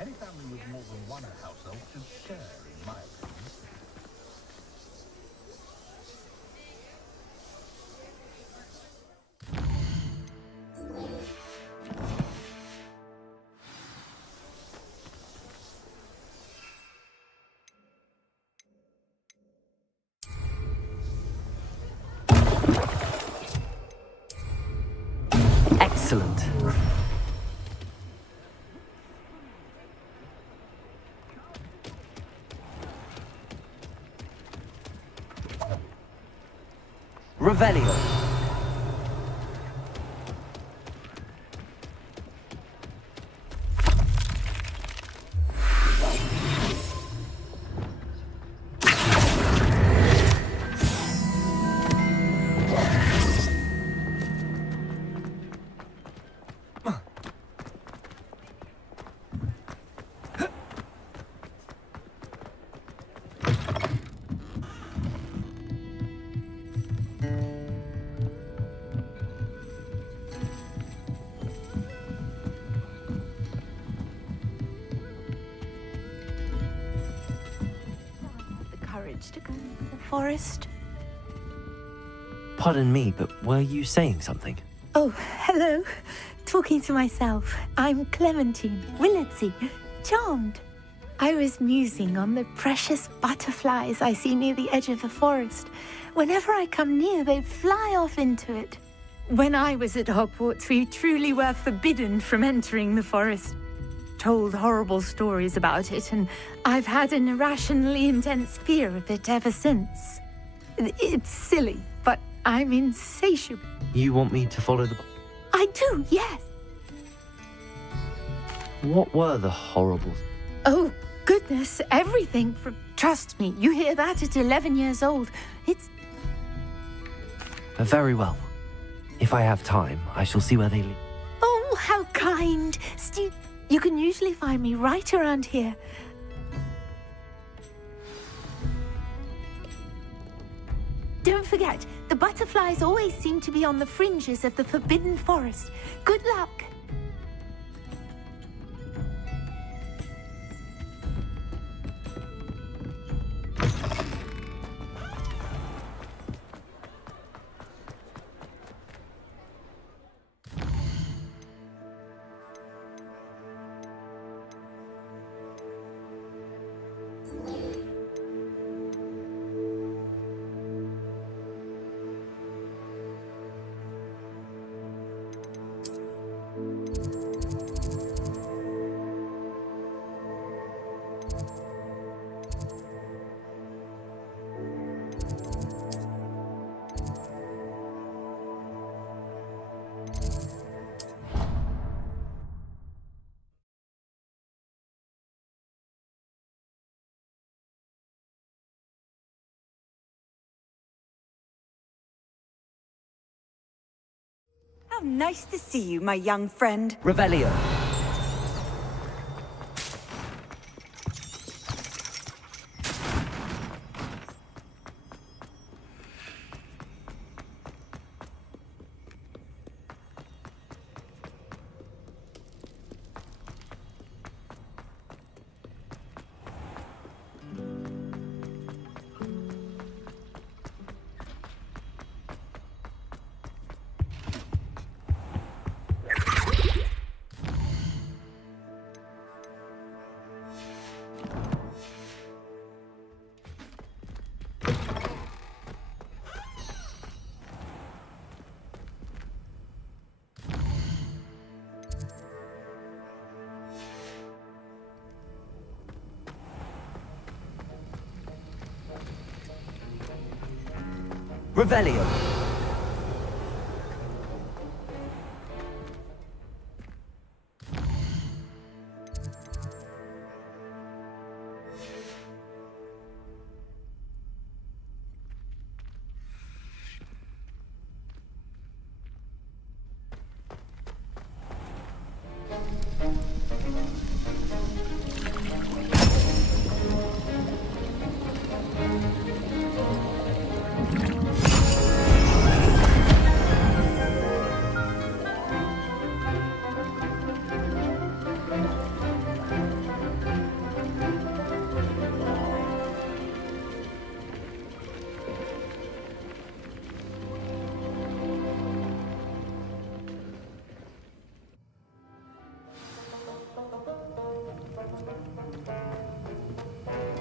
Any family with more than one household should share, in my opinion. Excellent. Revelio. To go into the forest. Pardon me, but were you saying something? Oh, hello. Talking to myself. I'm Clementine, Willardsy, charmed. I was musing on the precious butterflies I see near the edge of the forest. Whenever I come near, they fly off into it. When I was at Hogwarts, we truly were forbidden from entering the forest. Told horrible stories about it, and I've had an irrationally intense fear of it ever since. It's silly, but I'm insatiable. You want me to follow the... I do, yes. What were the horrible... Oh, goodness, everything from... Trust me, you hear that at 11 years old. It's... Very well. If I have time, I shall see where they lead. Oh, how kind. You can usually find me right around here. Don't forget, the butterflies always seem to be on the fringes of the Forbidden Forest. Good luck. How nice to see you, my young friend. Revelio. Revelio.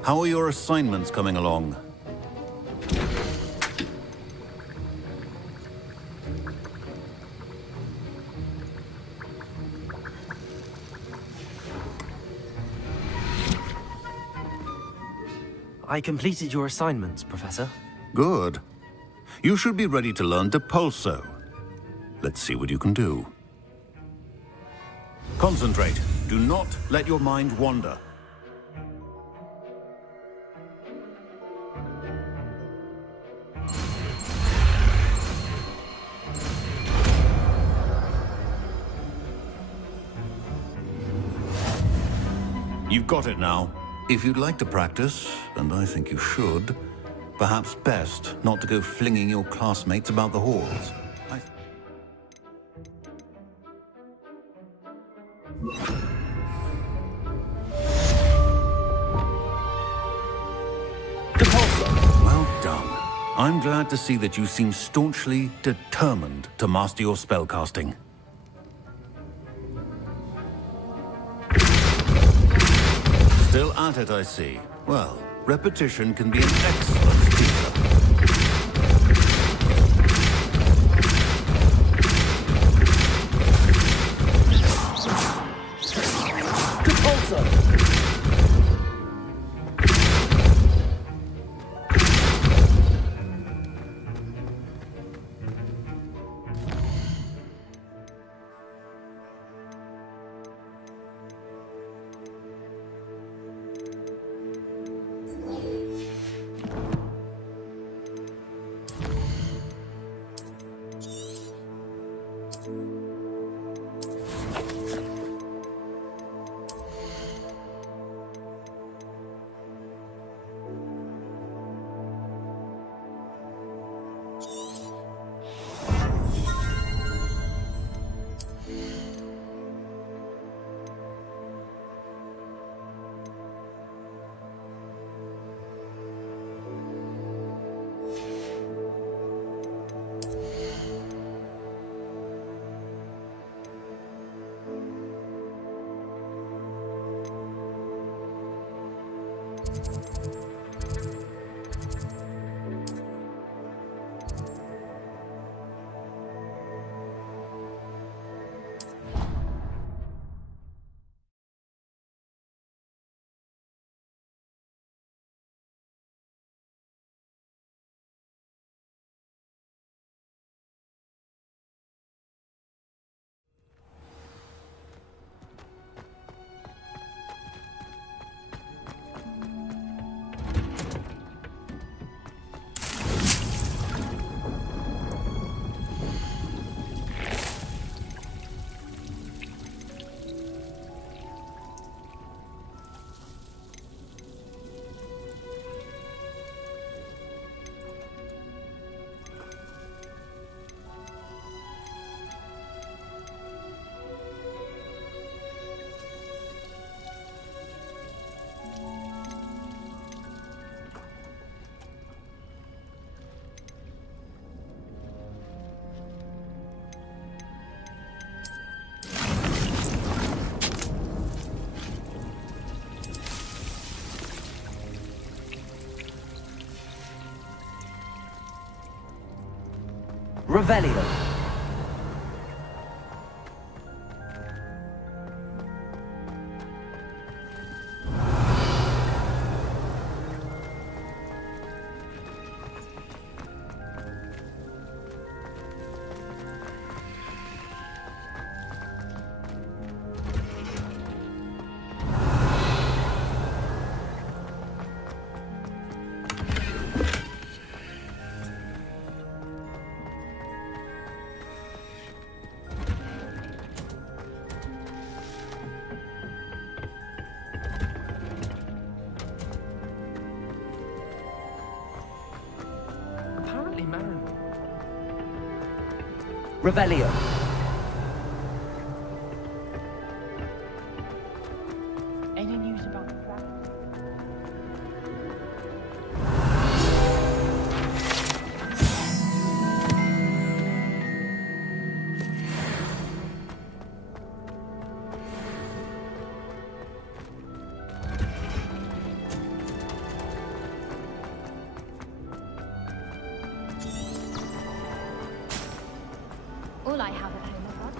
How are your assignments coming along? I completed your assignments, Professor. Good. You should be ready to learn Depulso. Let's see what you can do. Concentrate. Do not let your mind wander. You've got it now. If you'd like to practice, and I think you should, perhaps best not to go flinging your classmates about the halls. Well done. I'm glad to see that you seem staunchly determined to master your spellcasting. Still at it, I see. Well, repetition can be an excellent teacher. Revelio. Revelio. Any news about the plan? All I have at home is that.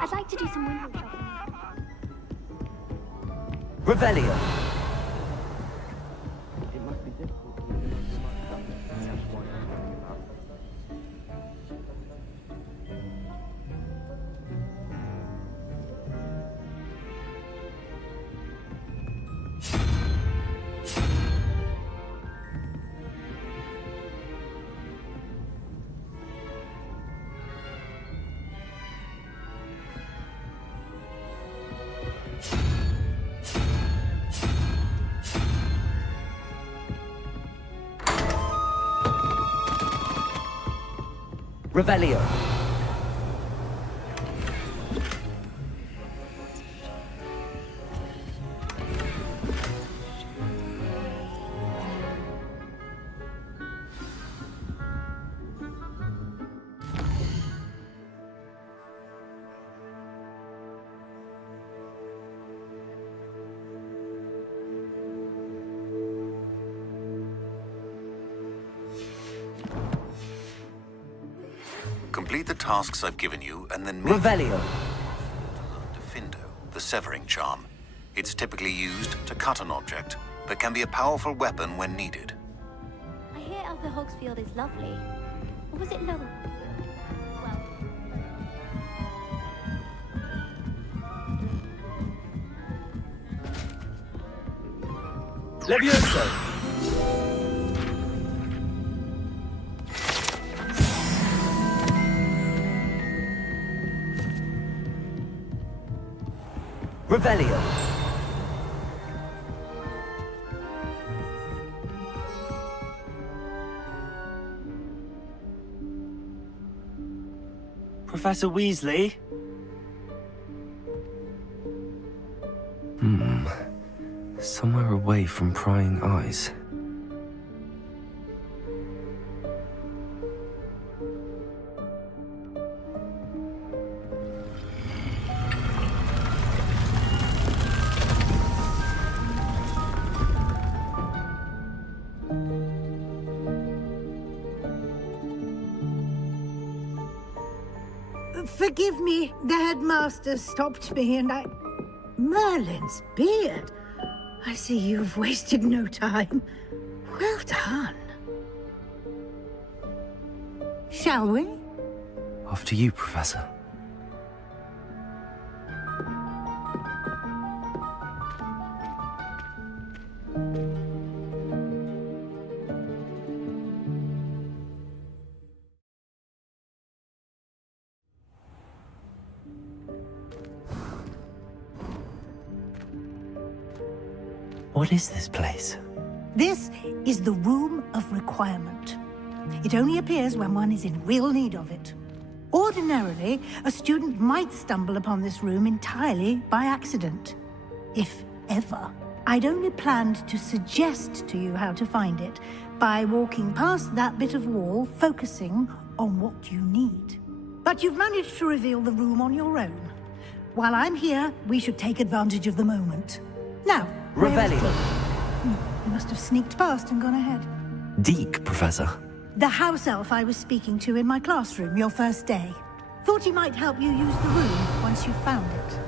I'd like to do some window shopping. Revelio. Revelio. Complete the tasks I've given you, and then move Revelio. to Findo, the severing charm. It's typically used to cut an object, but can be a powerful weapon when needed. I hear Elder Hogsfield is lovely. Or was it low? Well, Levioso. Revelio. Professor Weasley? Somewhere away from prying eyes. Forgive me, the headmaster stopped me and I... Merlin's beard. I see you've wasted no time. Well done. Shall we? After you, Professor. What is this place? This is the Room of Requirement. It only appears when one is in real need of it. Ordinarily, a student might stumble upon this room entirely by accident, if ever. I'd only planned to suggest to you how to find it by walking past that bit of wall, focusing on what you need. But you've managed to reveal the room on your own. While I'm here, we should take advantage of the moment. Now, where is Revelio. Deke? You must have sneaked past and gone ahead. Deke, Professor. The house elf I was speaking to in my classroom your first day. Thought he might help you use the room once you found it.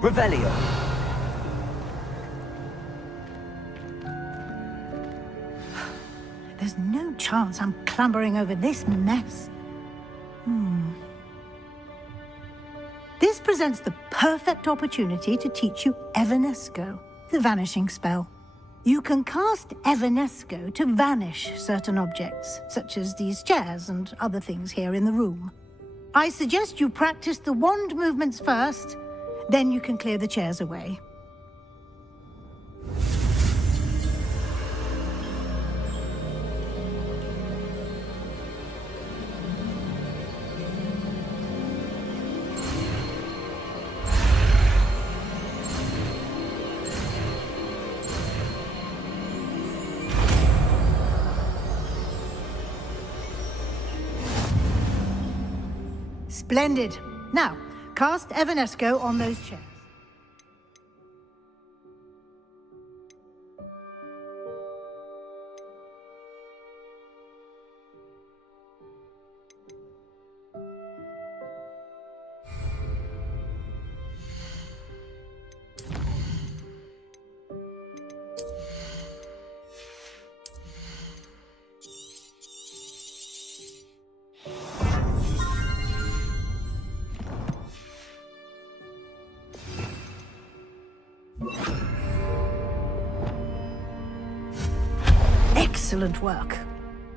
Revelio. There's no chance I'm clambering over this mess. This presents the perfect opportunity to teach you Evanesco, the vanishing spell. You can cast Evanesco to vanish certain objects, such as these chairs and other things here in the room. I suggest you practice the wand movements first, then you can clear the chairs away. Splendid. Now, cast Evanesco on those chairs. Excellent work.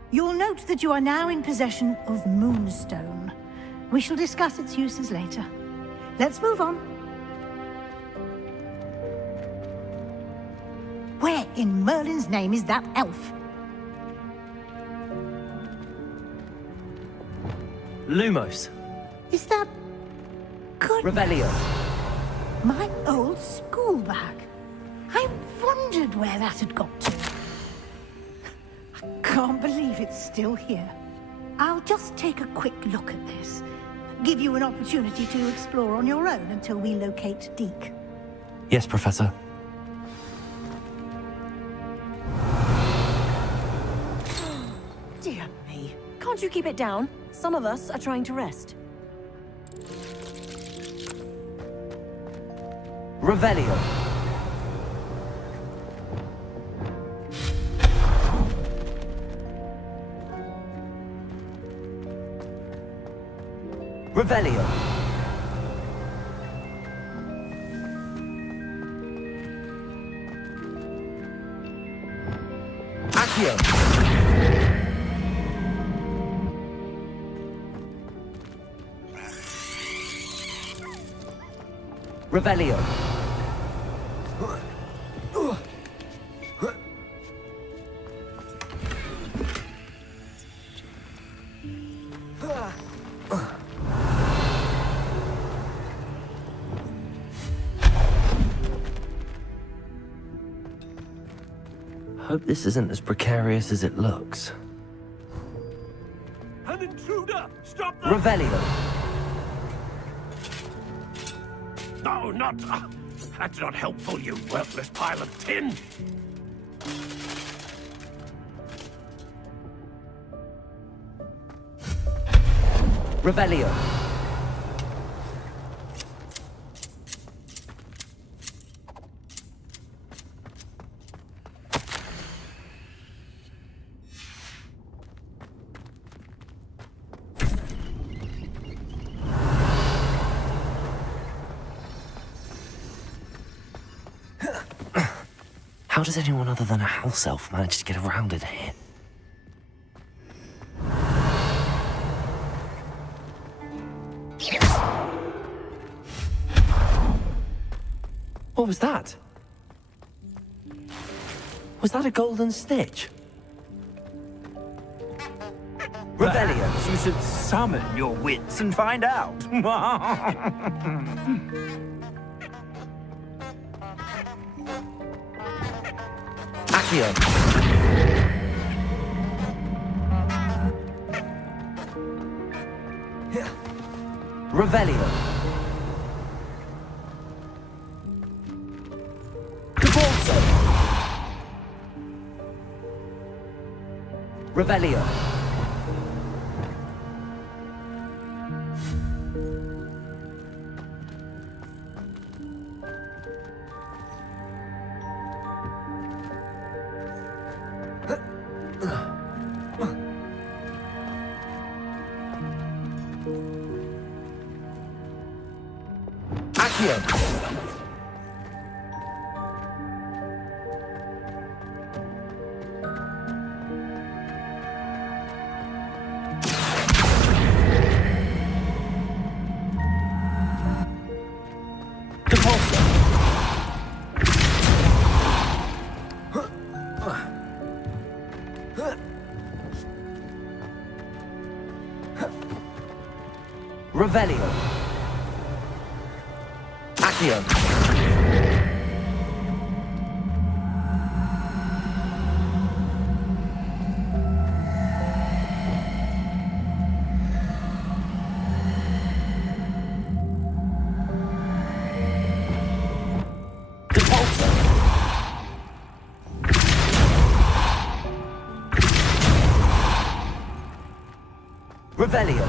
You'll note that you are now in possession of Moonstone. We shall discuss its uses later. Let's move on. Where in Merlin's name is that elf? Lumos. Is that... good? Revelio. My old school bag. I wondered where that had got to. I can't believe it's still here. I'll just take a quick look at this. Give you an opportunity to explore on your own until we locate Deke. Yes, Professor. Dear me. Can't you keep it down? Some of us are trying to rest. Revelio. Revelio. Accio. Revelio. Hope this isn't as precarious as it looks. An intruder! Stop that! Revelio. No, not... that's not helpful, you worthless pile of tin! Revelio. How does anyone other than a house elf manage to get around in here? What was that? Was that a golden stitch? Perhaps you should summon your wits and find out. Accio! Revelio! Caporso! Revelio! Accio! Caporso! Revelio! Accio! Caporso! Revelio!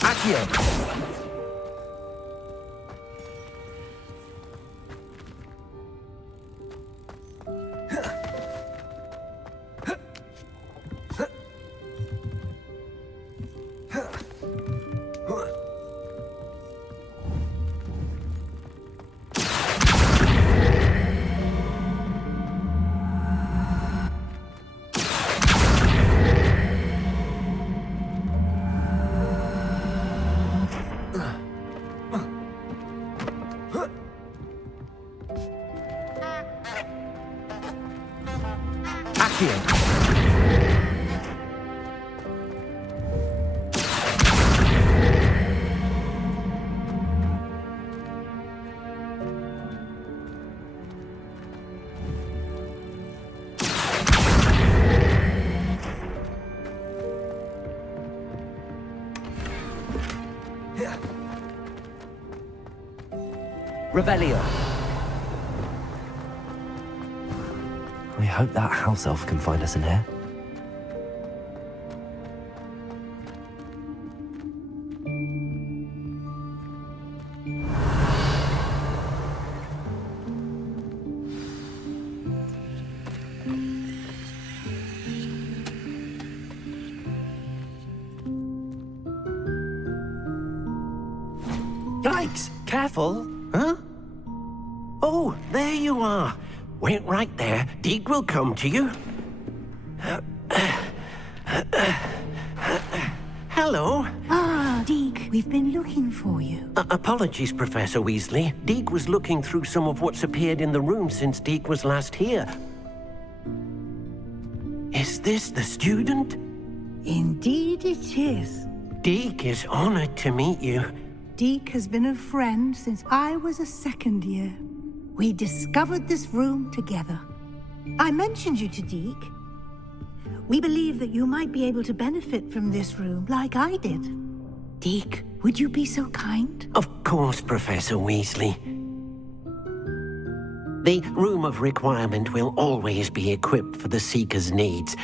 Accio! Accio! Revelio! I hope that house elf can find us in here. Yikes! Careful! Huh? Oh, there you are. Wait right there. Deek will come to you. Hello. Ah, Deek, we've been looking for you. Apologies, Professor Weasley. Deek was looking through some of what's appeared in the room since Deek was last here. Is this the student? Indeed it is. Deek is honored to meet you. Deek has been a friend since I was a second year. We discovered this room together. I mentioned you to Deek. We believe that you might be able to benefit from this room like I did. Deek, would you be so kind? Of course, Professor Weasley. The Room of Requirement will always be equipped for the Seeker's needs.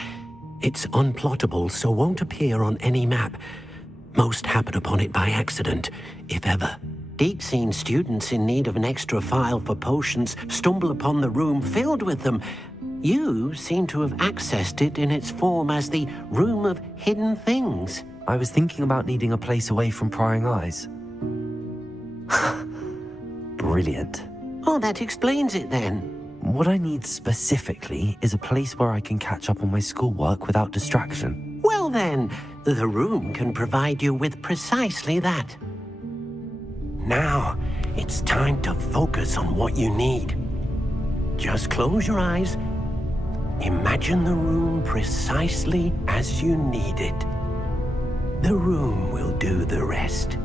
It's unplottable, so won't appear on any map. Most happen upon it by accident, if ever. Deek's seen students in need of an extra file for potions stumble upon the room filled with them. You seem to have accessed it in its form as the Room of Hidden Things. I was thinking about needing a place away from prying eyes. Brilliant. Oh, that explains it then. What I need specifically is a place where I can catch up on my schoolwork without distraction. Well then, the room can provide you with precisely that. Now, it's time to focus on what you need. Just close your eyes. Imagine the room precisely as you need it. The room will do the rest.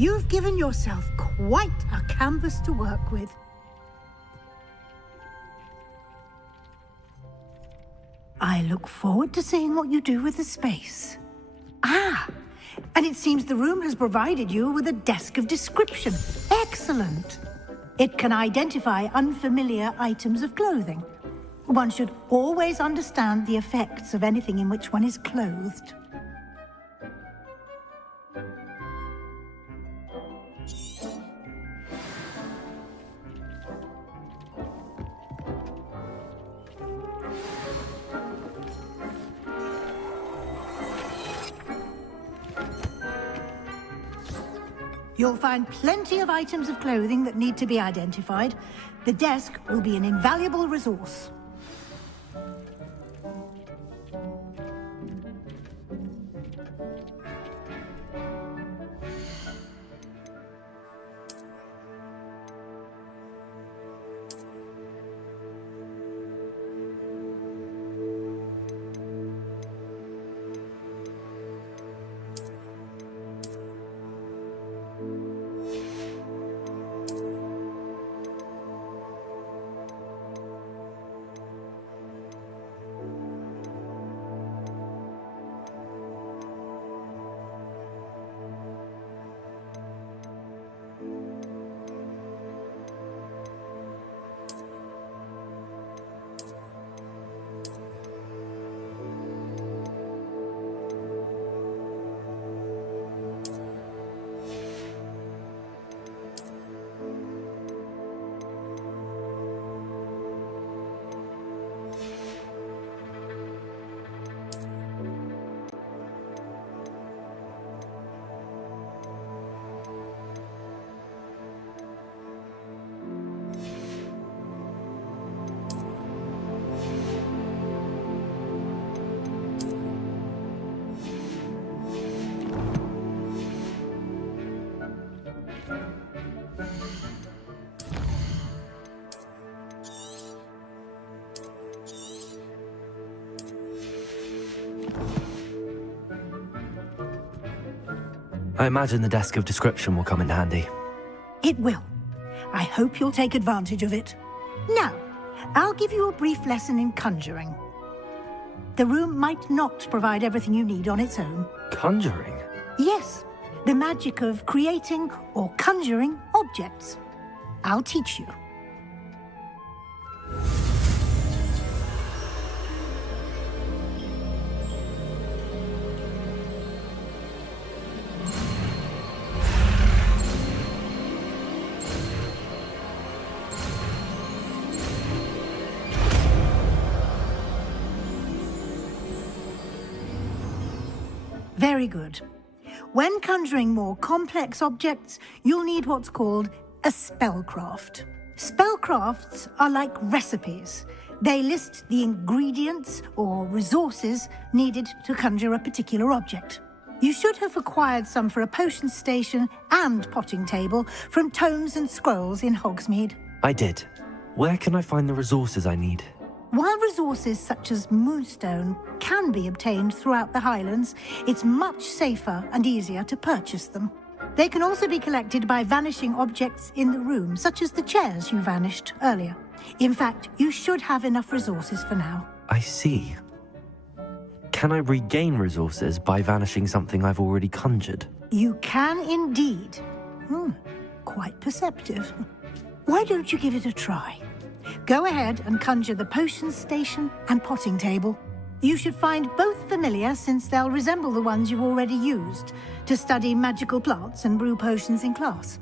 You've given yourself quite a canvas to work with. I look forward to seeing what you do with the space. Ah, and it seems the room has provided you with a desk of description. Excellent. It can identify unfamiliar items of clothing. One should always understand the effects of anything in which one is clothed. You'll find plenty of items of clothing that need to be identified. The desk will be an invaluable resource. I imagine the desk of description will come in handy. It will. I hope you'll take advantage of it. Now, I'll give you a brief lesson in conjuring. The room might not provide everything you need on its own. Conjuring? Yes, the magic of creating or conjuring objects. I'll teach you. Very good. When conjuring more complex objects, you'll need what's called a spellcraft. Spellcrafts are like recipes. They list the ingredients or resources needed to conjure a particular object. You should have acquired some for a potion station and potting table from tomes and scrolls in Hogsmeade. I did. Where can I find the resources I need? While resources such as moonstone can be obtained throughout the Highlands, it's much safer and easier to purchase them. They can also be collected by vanishing objects in the room, such as the chairs you vanished earlier. In fact, you should have enough resources for now. I see. can I regain resources by vanishing something I've already conjured? You can indeed. Quite perceptive. Why don't you give it a try? Go ahead and conjure the potions station and potting table. You should find both familiar, since they'll resemble the ones you've already used to study magical plants and brew potions in class.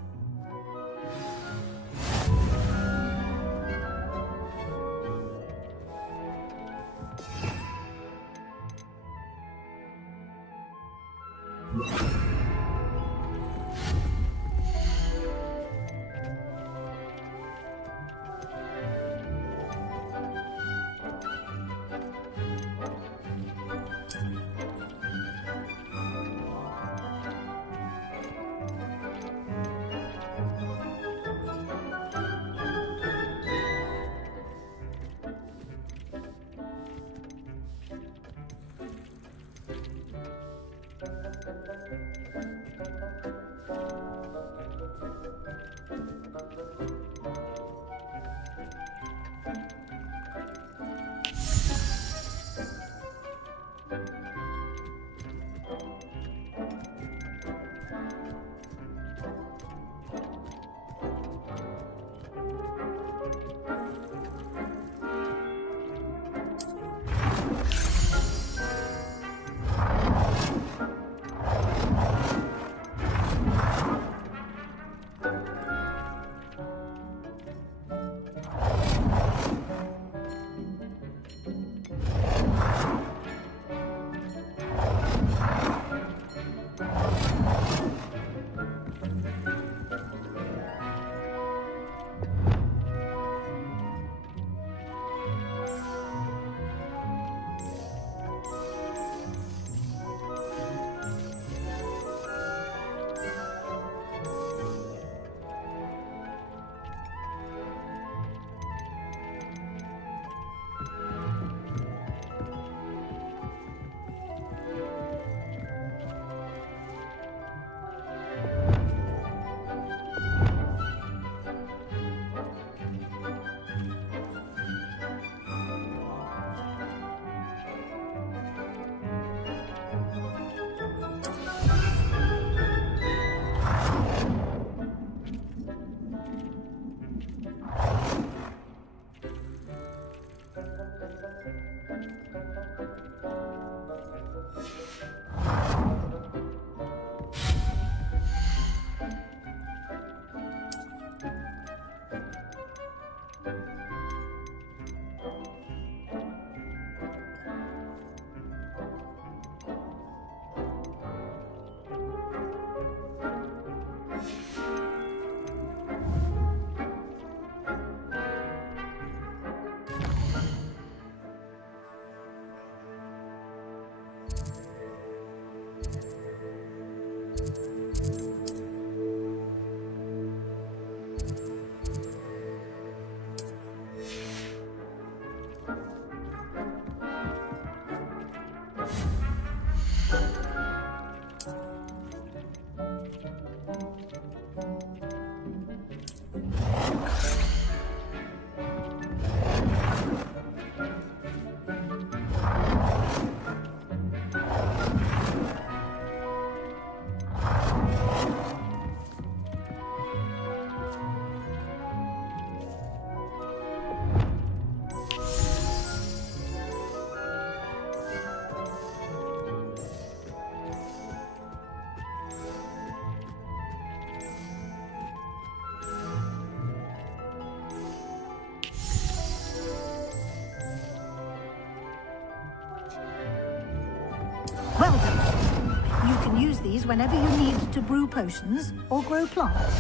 Well done. You can use these whenever you need to brew potions or grow plants.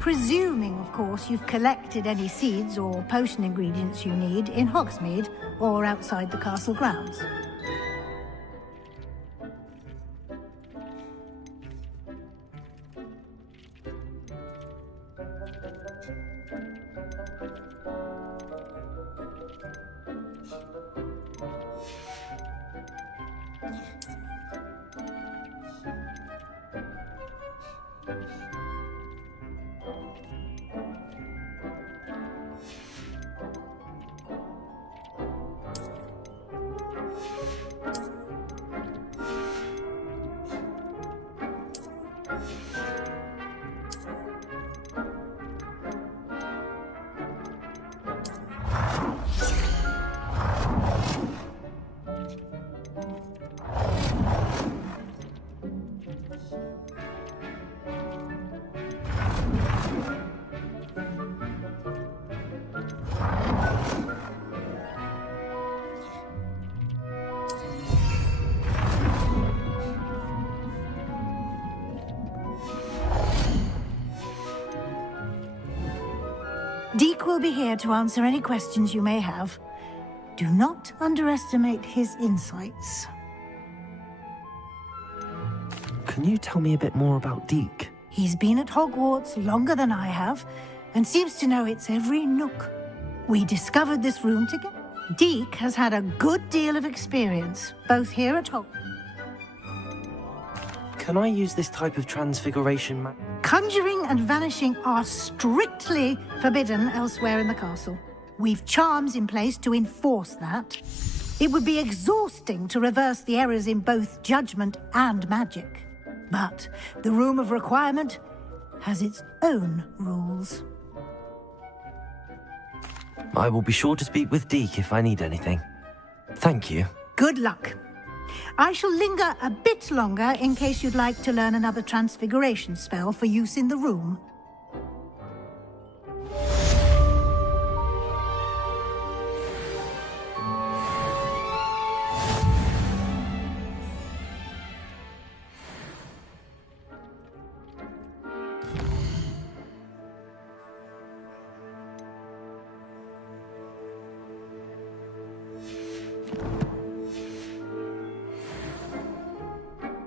Presuming, of course, you've collected any seeds or potion ingredients you need in Hogsmeade or outside the castle grounds. Deke will be here to answer any questions you may have. Do not underestimate his insights. Can you tell me a bit more about Deke? He's been at Hogwarts longer than I have, and seems to know its every nook. We discovered this room together. Deke has had a good deal of experience, both here at Hogwarts. Can I use this type of transfiguration Conjuring and vanishing are strictly forbidden elsewhere in the castle. We've charms in place to enforce that. It would be exhausting to reverse the errors in both judgment and magic. But the Room of Requirement has its own rules. I will be sure to speak with Deke if I need anything. Thank you. Good luck. I shall linger a bit longer in case you'd like to learn another transfiguration spell for use in the room.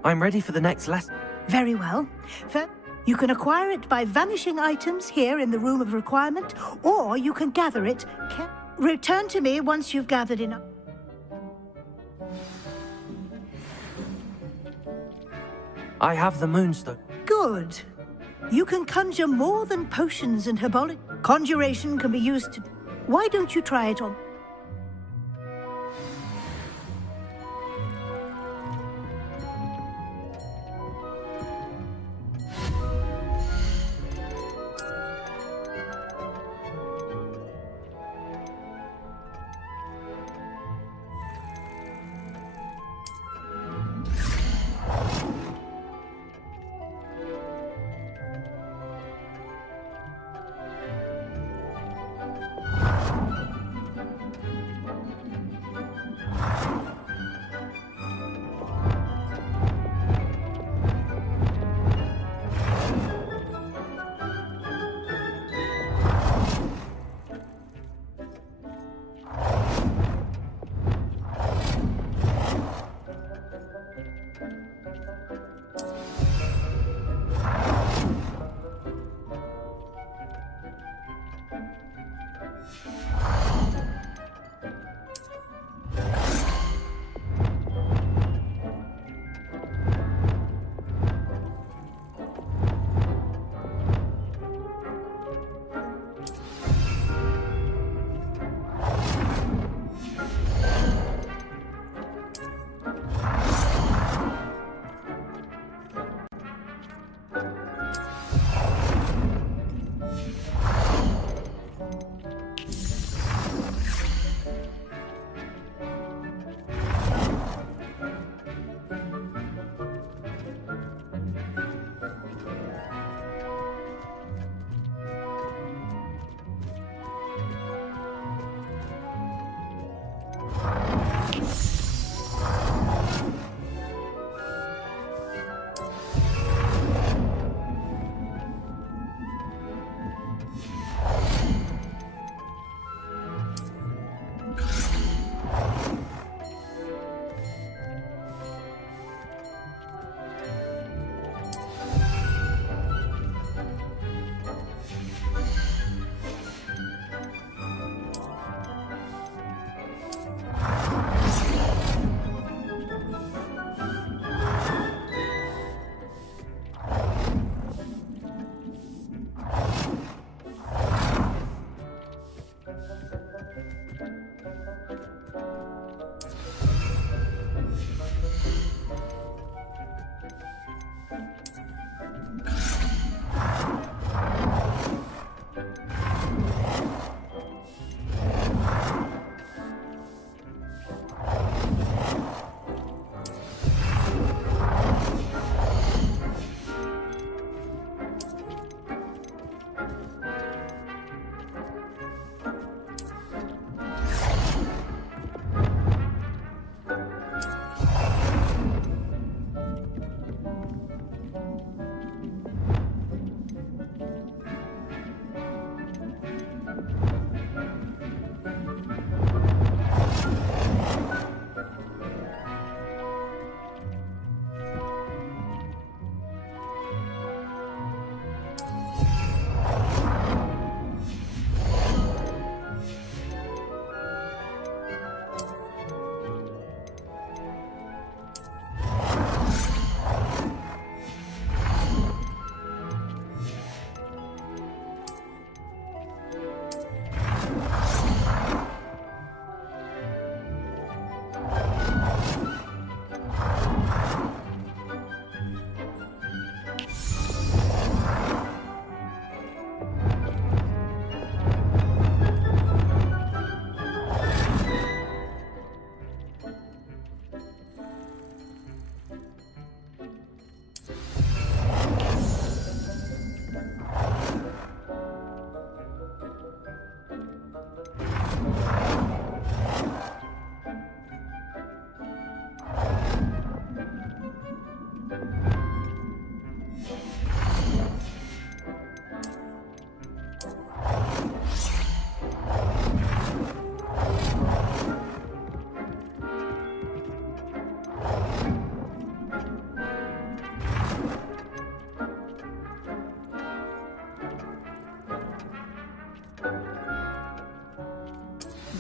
I'm ready for the next lesson. Very well. You can acquire it by vanishing items here in the Room of Requirement, or you can gather it. Return to me once you've gathered enough. I have the Moonstone. Good. You can conjure more than potions and herbology. Conjuration can be used to... Why don't you try it on...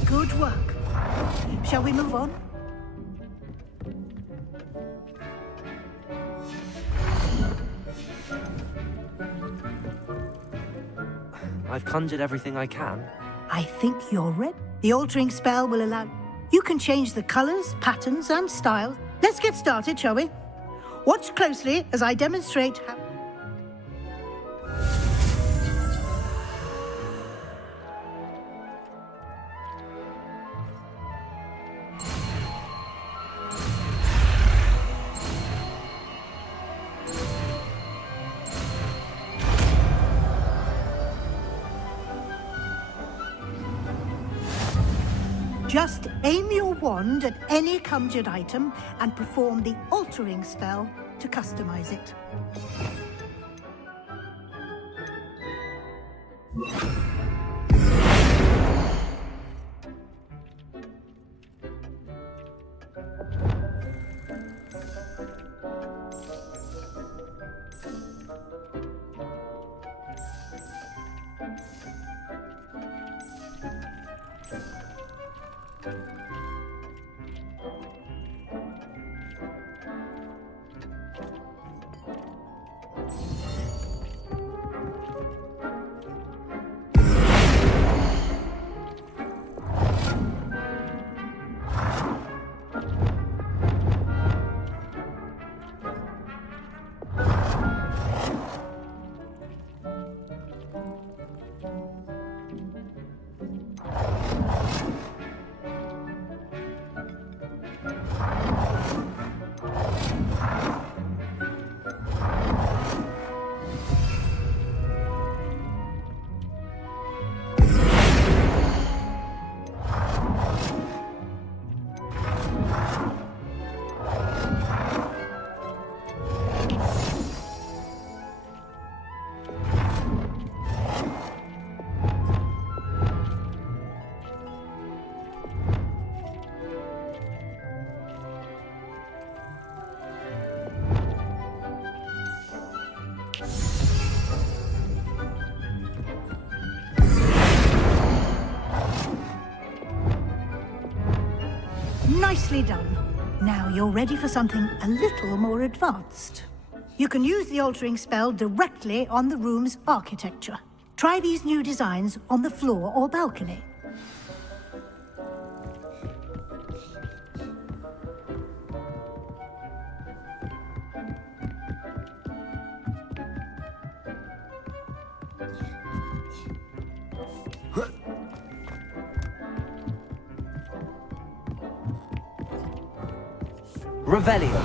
Good work. Shall we move on? I've conjured everything I can. I think you're ready. The altering spell will allow... You can change the colors, patterns, and styles. Let's get started, shall we? Watch closely as I demonstrate how... Just aim your wand at any conjured item and perform the altering spell to customize it. Nicely done. Now you're ready for something a little more advanced. You can use the altering spell directly on the room's architecture. Try these new designs on the floor or balcony. Revelio.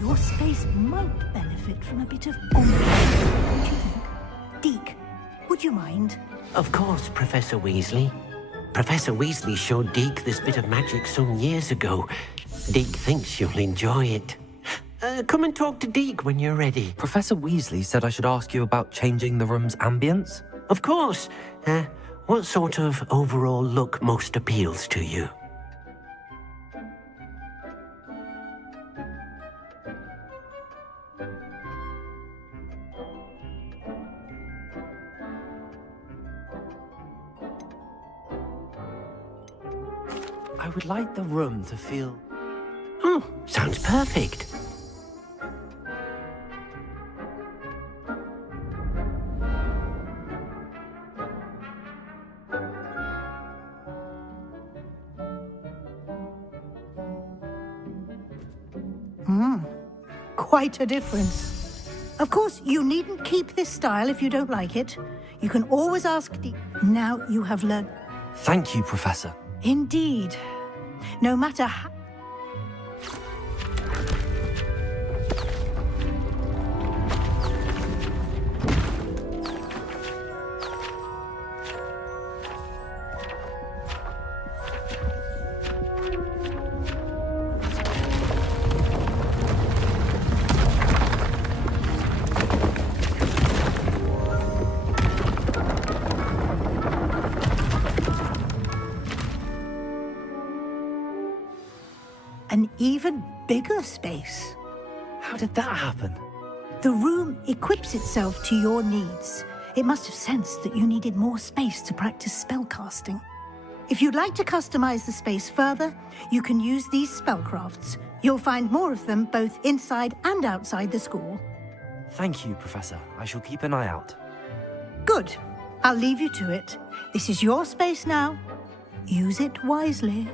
Your space might benefit from a bit of ambiance, don't you think? Deke, would you mind? Of course, Professor Weasley. Professor Weasley showed Deke this bit of magic some years ago. Deke thinks you'll enjoy it. Come and talk to Deke when you're ready. Professor Weasley said I should ask you about changing the room's ambience. Of course. What sort of overall look most appeals to you? I would like the room to feel... Oh, sounds perfect. Quite a difference. Of course, you needn't keep this style if you don't like it. You can always ask the... Now you have learned... Thank you, Professor. Indeed. No matter how... An even bigger space. How did that happen? The room equips itself to your needs. It must have sensed that you needed more space to practice spellcasting. If you'd like to customize the space further, you can use these spellcrafts. You'll find more of them both inside and outside the school. Thank you, Professor. I shall keep an eye out. Good. I'll leave you to it. This is your space now. Use it wisely.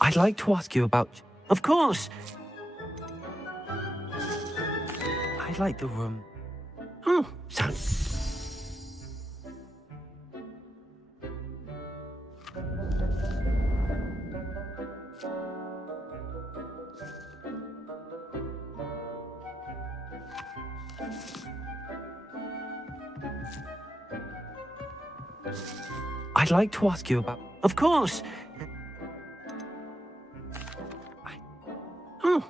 I'd like to ask you about... Of course. I'd like the room... Oh, sounds... I'd like to ask you about... Of course. Oh,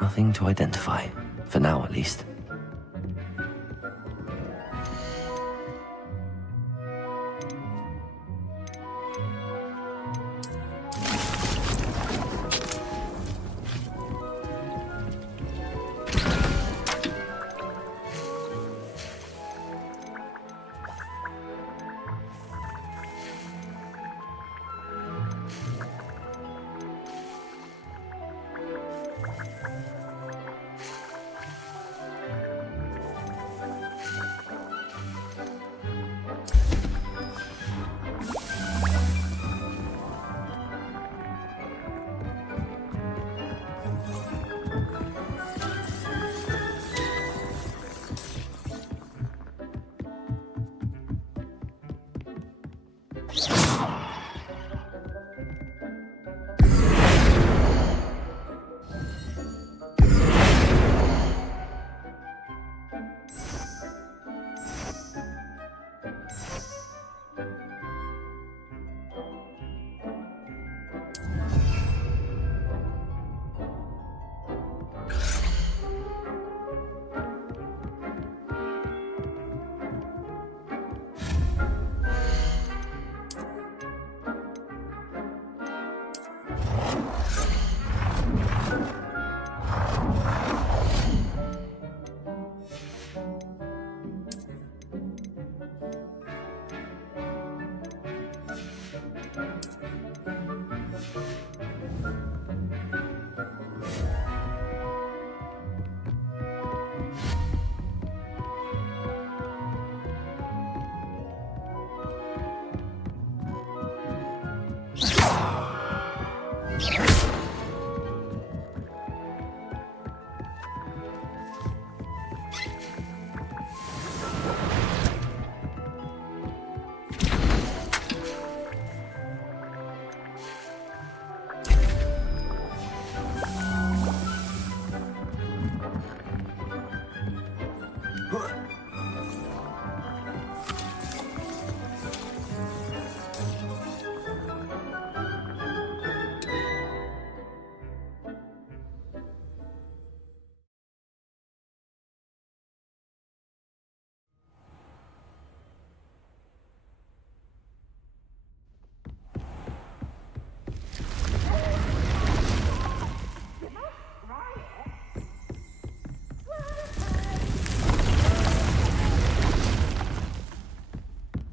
Nothing to identify. For now, at least.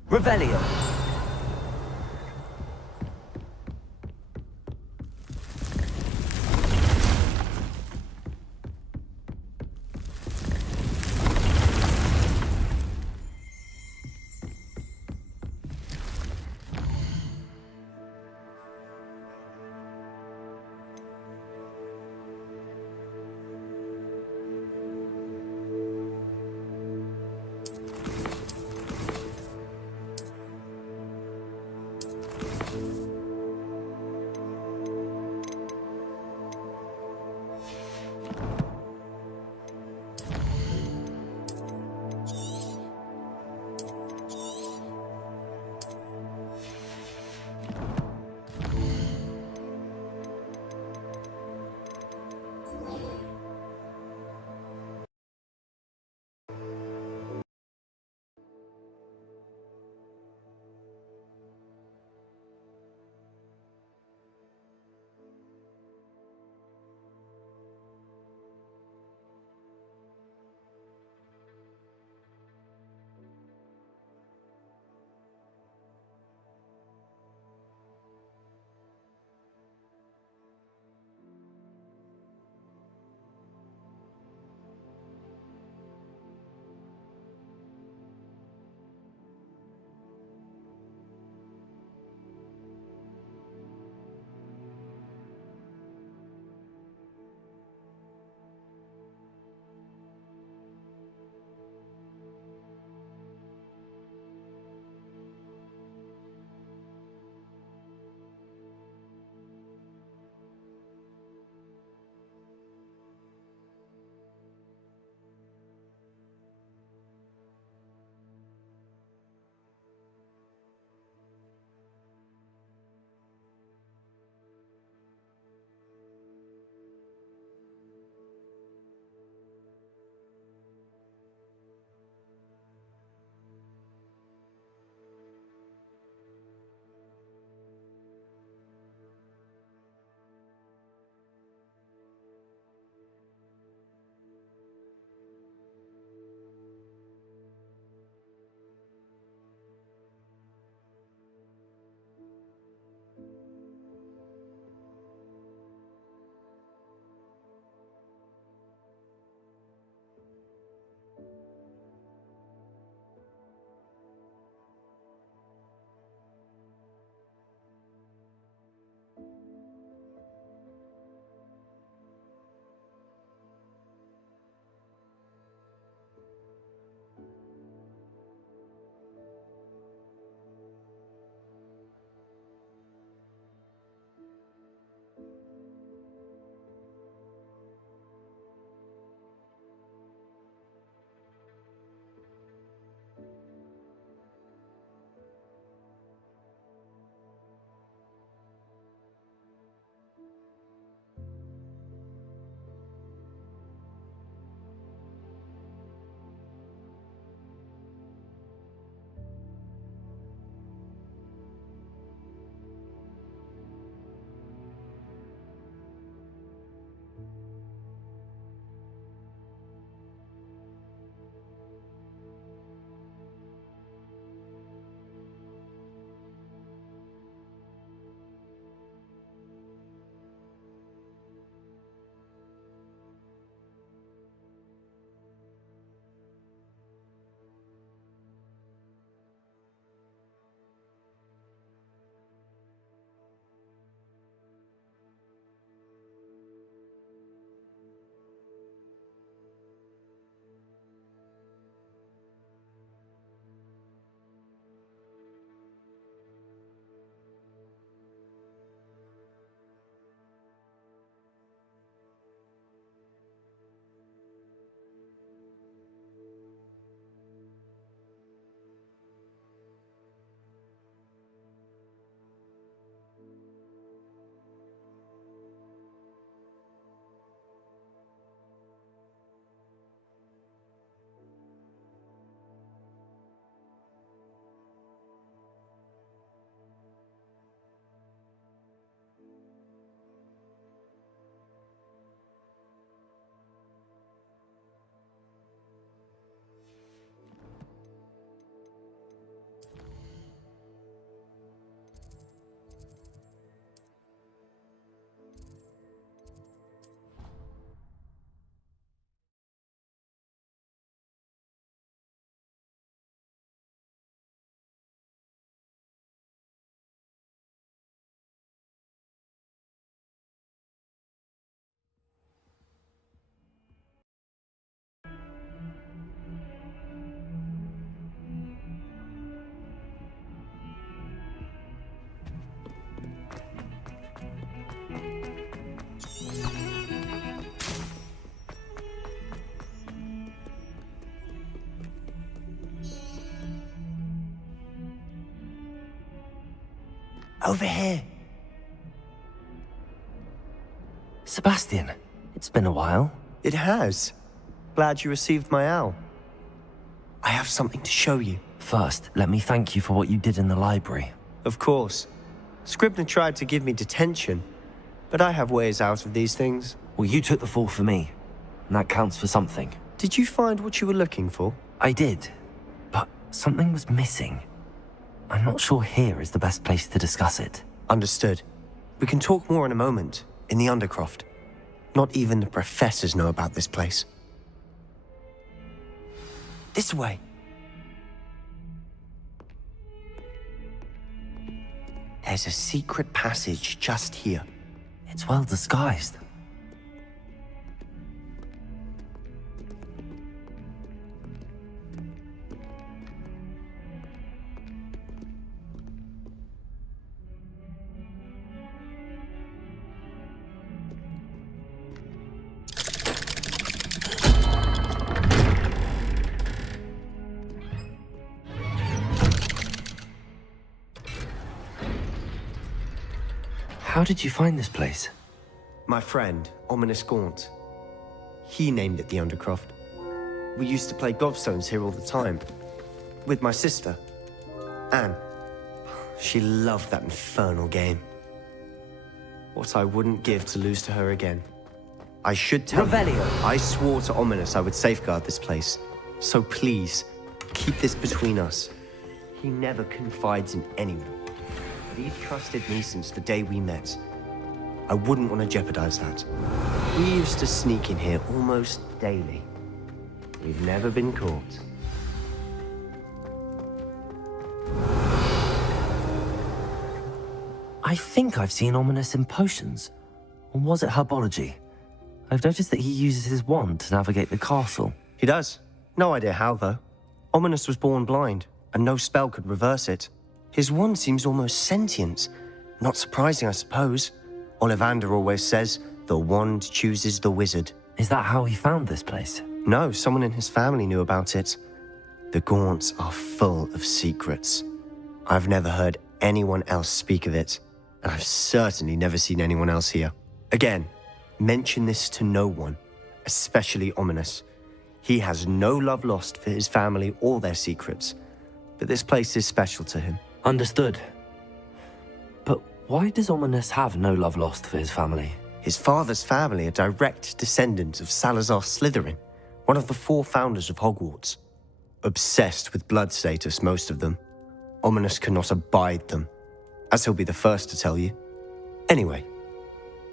Revelio. Over here. Sebastian, it's been a while. It has. Glad you received my owl. I have something to show you. First, let me thank you for what you did in the library. Of course. Scribner tried to give me detention, but I have ways out of these things. Well, you took the fall for me, and that counts for something. Did you find what you were looking for? I did, but something was missing. I'm not sure here is the best place to discuss it. Understood. We can talk more in a moment, in the Undercroft. Not even the professors know about this place. This way. There's a secret passage just here. It's well disguised. How did you find this place? My friend, Ominous Gaunt. He named it the Undercroft. We used to play gobstones here all the time. With my sister, Anne. She loved that infernal game. What I wouldn't give to lose to her again. I should tell you, I swore to Ominous I would safeguard this place. So please, keep this between us. He never confides in anyone. But he's trusted me since the day we met. I wouldn't want to jeopardize that. We used to sneak in here almost daily. We've never been caught. I think I've seen Ominous in potions. Or was it herbology? I've noticed that he uses his wand to navigate the castle. He does. No idea how, though. Ominous was born blind, and no spell could reverse it. His wand seems almost sentient. Not surprising, I suppose. Ollivander always says, the wand chooses the wizard. Is that how he found this place? No, someone in his family knew about it. The Gaunts are full of secrets. I've never heard anyone else speak of it, and I've certainly never seen anyone else here. Again, mention this to no one, especially Ominous. He has no love lost for his family or their secrets, but this place is special to him. Understood. But why does Ominous have no love lost for his family? His father's family are direct descendants of Salazar Slytherin, one of the 4 founders of Hogwarts. Obsessed with blood status, most of them. Ominous cannot abide them, as he'll be the first to tell you. Anyway,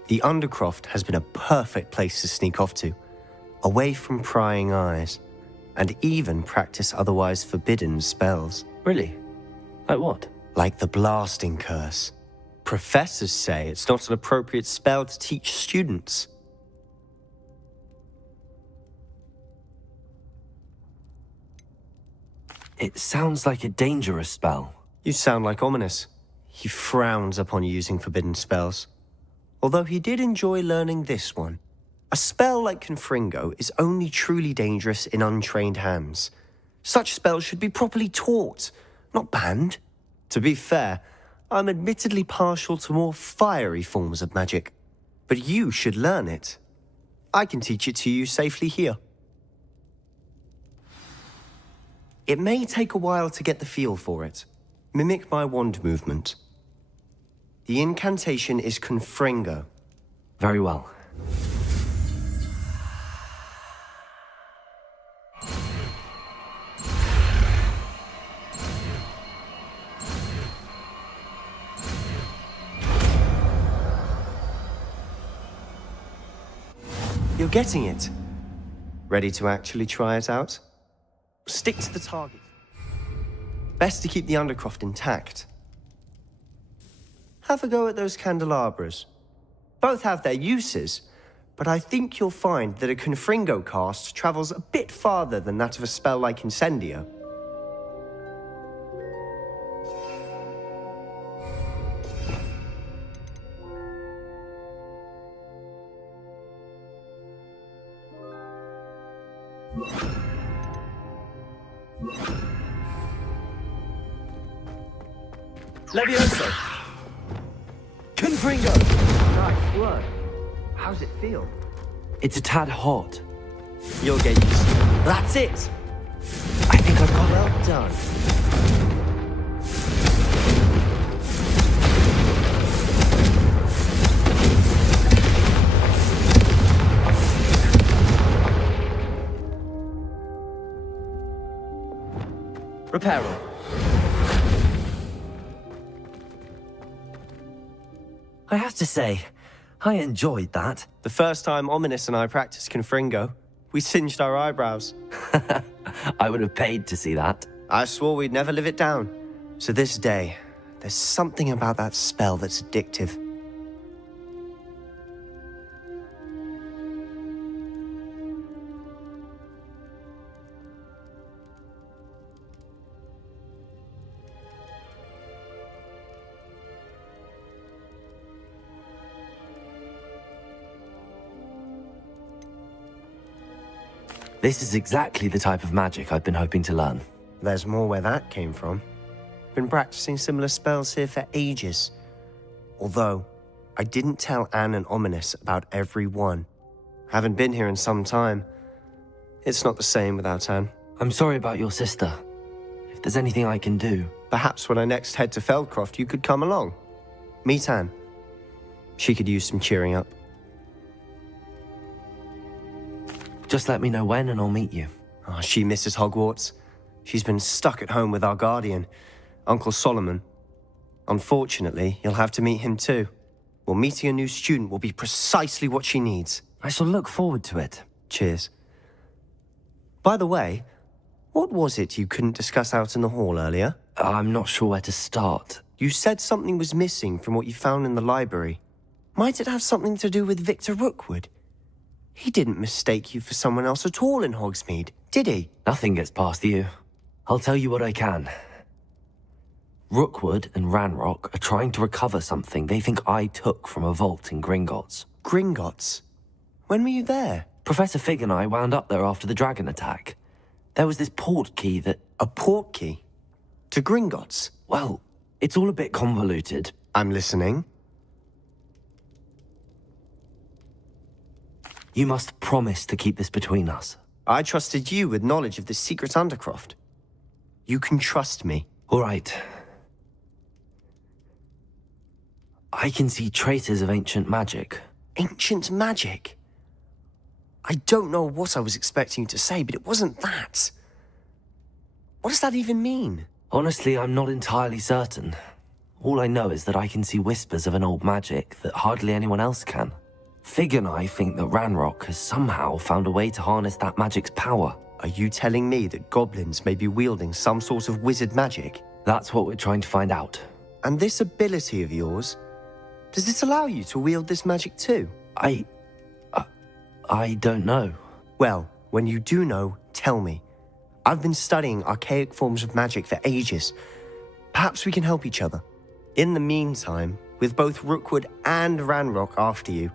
the Undercroft has been a perfect place to sneak off to, away from prying eyes, and even practice otherwise forbidden spells. Really? Like what? Like the blasting curse. Professors say it's not an appropriate spell to teach students. It sounds like a dangerous spell. You sound like Ominous. He frowns upon using forbidden spells. Although he did enjoy learning this one. A spell like Confringo is only truly dangerous in untrained hands. Such spells should be properly taught, not banned. To be fair, I'm admittedly partial to more fiery forms of magic. But you should learn it. I can teach it to you safely here. It may take a while to get the feel for it. Mimic my wand movement. The incantation is Confringo. Very well. You're getting it. Ready to actually try it out? Stick to the target. Best to keep the Undercroft intact. Have a go at those candelabras. Both have their uses, but I think you'll find that a Confringo cast travels a bit farther than that of a spell like Incendio. Levioso! Confringo! Nice work. How's it feel? It's a tad hot. You'll get used to it. That's it! I think I've got it. Well done. Reparo. I have to say, I enjoyed that. The first time Ominous and I practiced Confringo, we singed our eyebrows. I would have paid to see that. I swore we'd never live it down. To this day, there's something about that spell that's addictive. This is exactly the type of magic I've been hoping to learn. There's more where that came from. Been practicing similar spells here for ages. Although, I didn't tell Anne and Ominous about every one. Haven't been here in some time. It's not the same without Anne. I'm sorry about your sister. If there's anything I can do... Perhaps when I next head to Feldcroft, you could come along. Meet Anne. She could use some cheering up. Just let me know when and I'll meet you. Oh, she misses Hogwarts. She's been stuck at home with our guardian, Uncle Solomon. Unfortunately, you'll have to meet him too. Well, meeting a new student will be precisely what she needs. I shall look forward to it. Cheers. By the way, what was it you couldn't discuss out in the hall earlier? I'm not sure where to start. You said something was missing from what you found in the library. Might it have something to do with Victor Rookwood? He didn't mistake you for someone else at all in Hogsmeade, did he? Nothing gets past you. I'll tell you what I can. Rookwood and Ranrock are trying to recover something they think I took from a vault in Gringotts. Gringotts? When were you there? Professor Fig and I wound up there after the dragon attack. There was this port key that... A port key? To Gringotts? Well, it's all a bit convoluted. I'm listening. You must promise to keep this between us. I trusted you with knowledge of the secret Undercroft. You can trust me. All right. I can see traces of ancient magic. Ancient magic? I don't know what I was expecting you to say, but it wasn't that. What does that even mean? Honestly, I'm not entirely certain. All I know is that I can see whispers of an old magic that hardly anyone else can. Fig and I think that Ranrock has somehow found a way to harness that magic's power. Are you telling me that goblins may be wielding some sort of wizard magic? That's what we're trying to find out. And this ability of yours, does it allow you to wield this magic too? I don't know. Well, when you do know, tell me. I've been studying archaic forms of magic for ages. Perhaps we can help each other. In the meantime, with both Rookwood and Ranrock after you,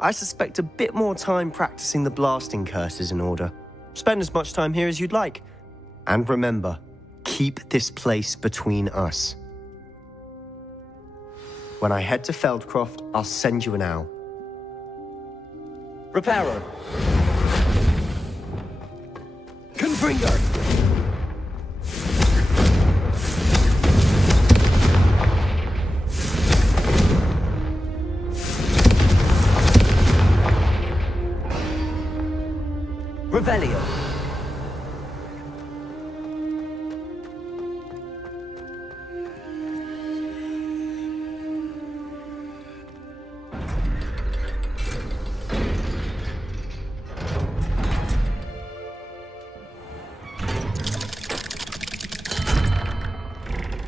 I suspect a bit more time practicing the blasting curse is in order. Spend as much time here as you'd like. And remember, keep this place between us. When I head to Feldcroft, I'll send you an owl. Reparo. Confringo. Revelio.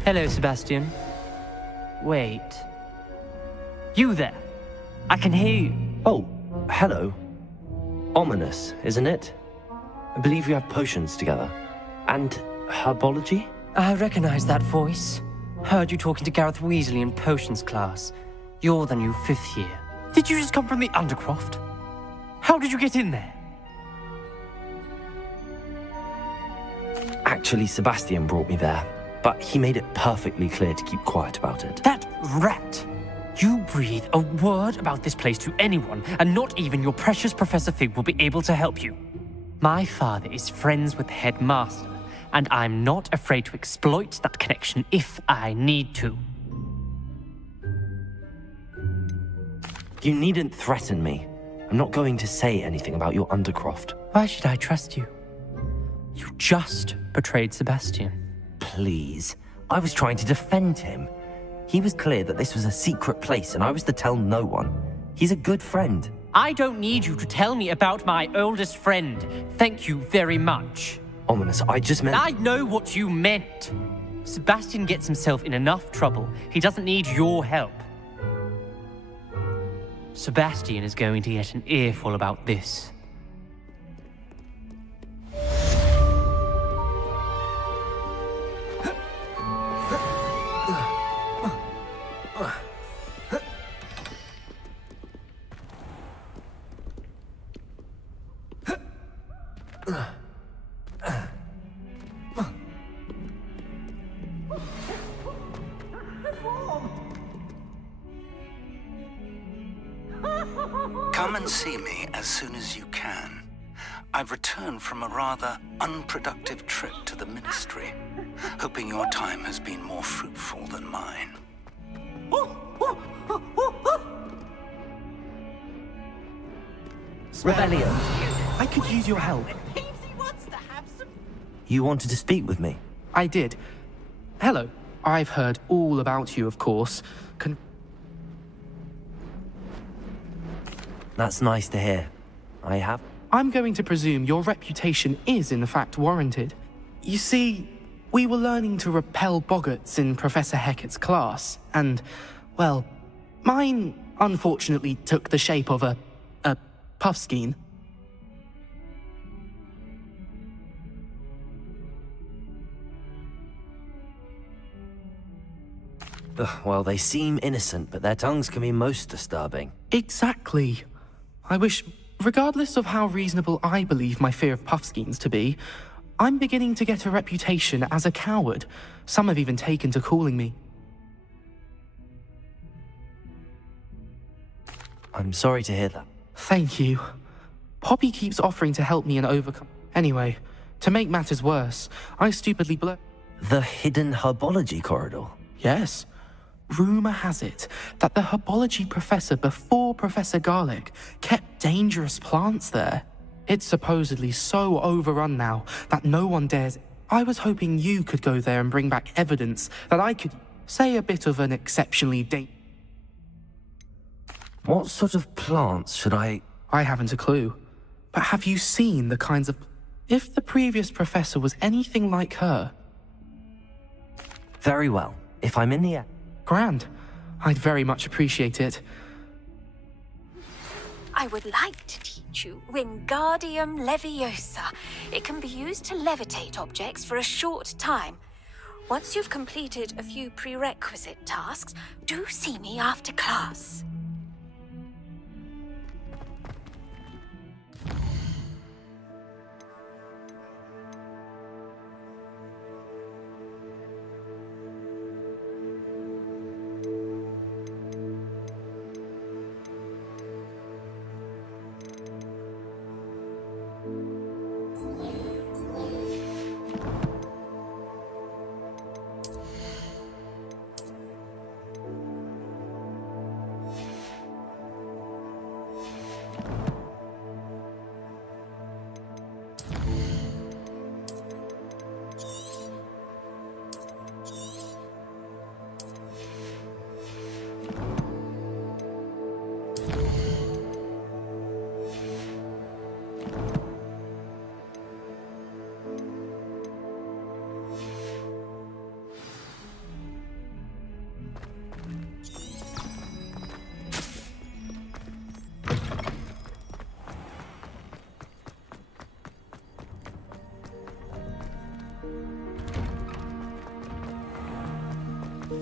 Hello, Sebastian. Wait. You there? I can hear you. Oh, hello. Ominous, isn't it? I believe we have potions together. And herbology? I recognize that voice. Heard you talking to Gareth Weasley in potions class. You're the new 5th year. Did you just come from the Undercroft? How did you get in there? Actually, Sebastian brought me there, but he made it perfectly clear to keep quiet about it. That rat! You breathe a word about this place to anyone, and not even your precious Professor Fig will be able to help you. My father is friends with the headmaster, and I'm not afraid to exploit that connection if I need to. You needn't threaten me. I'm not going to say anything about your Undercroft. Why should I trust you? You just betrayed Sebastian. Please. I was trying to defend him. He was clear that this was a secret place and I was to tell no one. He's a good friend. I don't need you to tell me about my oldest friend. Thank you very much. Ominous, I just meant... I know what you meant. Sebastian gets himself in enough trouble. He doesn't need your help. Sebastian is going to get an earful about this. Come and see me as soon as you can. I've returned from a rather unproductive trip to the Ministry, hoping your time has been more fruitful than mine. Revelio, I could use your help. You wanted to speak with me? I did. Hello. I've heard all about you, of course. That's nice to hear. I'm going to presume your reputation is in fact warranted. You see, we were learning to repel boggarts in Professor Hecat's class, and, well, mine unfortunately took the shape of a puffskein. Well, they seem innocent, but their tongues can be most disturbing. Exactly. I wish, regardless of how reasonable I believe my fear of puffskeins to be, I'm beginning to get a reputation as a coward. Some have even taken to calling me. I'm sorry to hear that. Thank you. Poppy keeps offering to help me and overcome... Anyway, to make matters worse, I stupidly The hidden herbology corridor? Yes. Rumor has it that the herbology professor before Professor Garlic kept dangerous plants there. It's supposedly so overrun now that no one dares... I was hoping you could go there and bring back evidence that I could say a bit of an exceptionally What sort of plants should I... I haven't a clue. But have you seen the kinds of... If the previous professor was anything like her... Very well. If I'm in the... Grand. I'd very much appreciate it. I would like to teach you Wingardium Leviosa. It can be used to levitate objects for a short time. Once you've completed a few prerequisite tasks, do see me after class.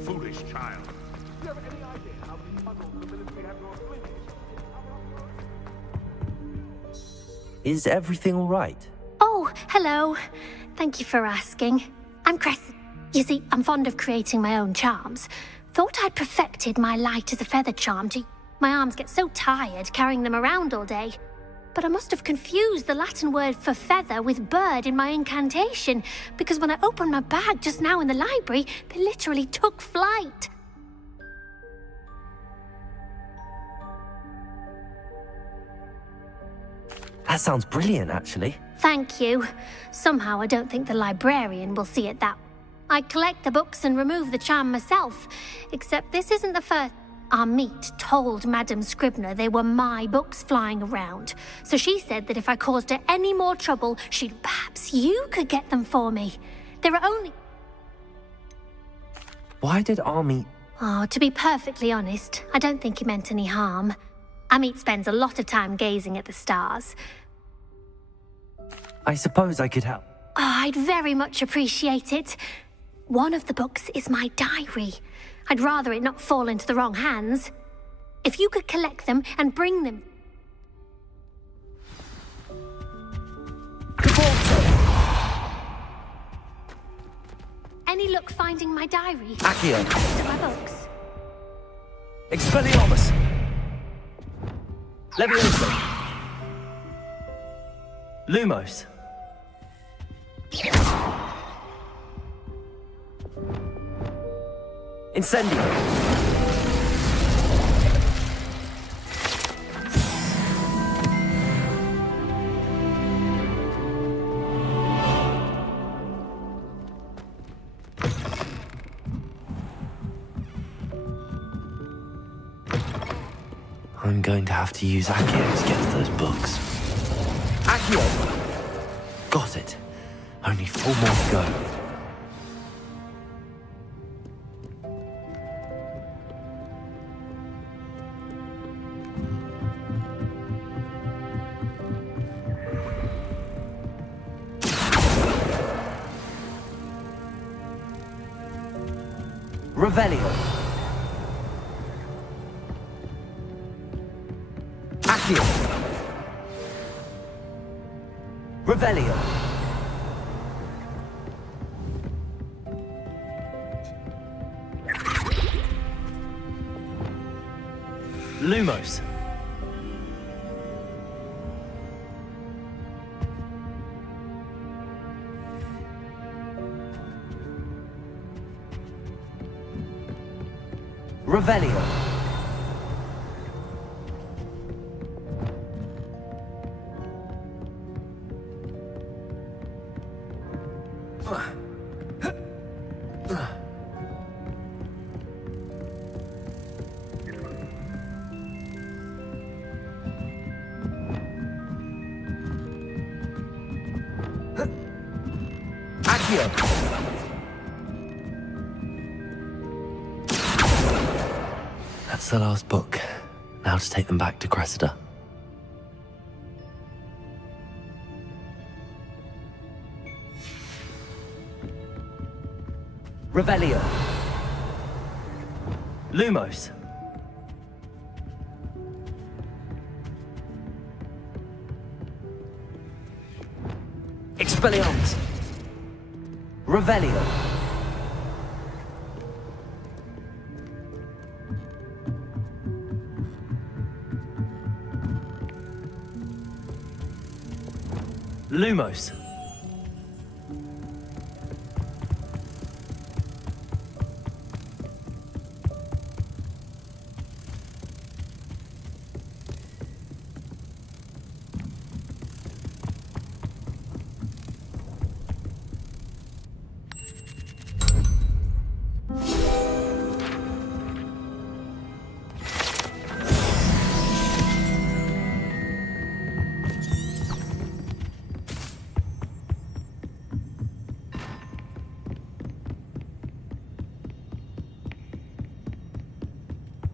Foolish child. Do you have any idea how befuddled the military have your Flemish? Is everything all right? Oh, hello. Thank you for asking. I'm Crescent. You see, I'm fond of creating my own charms. Thought I'd perfected my light as a feather charm to... My arms get so tired carrying them around all day. But I must have confused the Latin word for feather with bird in my incantation, because when I opened my bag just now in the library, they literally took flight. That sounds brilliant, actually. Thank you. Somehow I don't think the librarian will see it that way. I collect the books and remove the charm myself, except this isn't the first... Amit told Madame Scribner they were my books flying around, so she said that if I caused her any more trouble, perhaps you could get them for me. There are only... Why did Amit... Oh, to be perfectly honest, I don't think he meant any harm. Amit spends a lot of time gazing at the stars. I suppose I could help. Oh, I'd very much appreciate it. One of the books is my diary. I'd rather it not fall into the wrong hands. If you could collect them and bring them... Any luck finding my diary? Accio. To my books. Expelliarmus. Leviosa. Lumos. Incendio. I'm going to have to use Accio to get to those books. Accio! Got it. Only 4 more to go. Revelio. Accio. Revelio. Lumos. Revelio. Accio. That's the last book. Now to take them back to Cressida. Revelio. Lumos. Expelliarmus. Revelio. Lumos.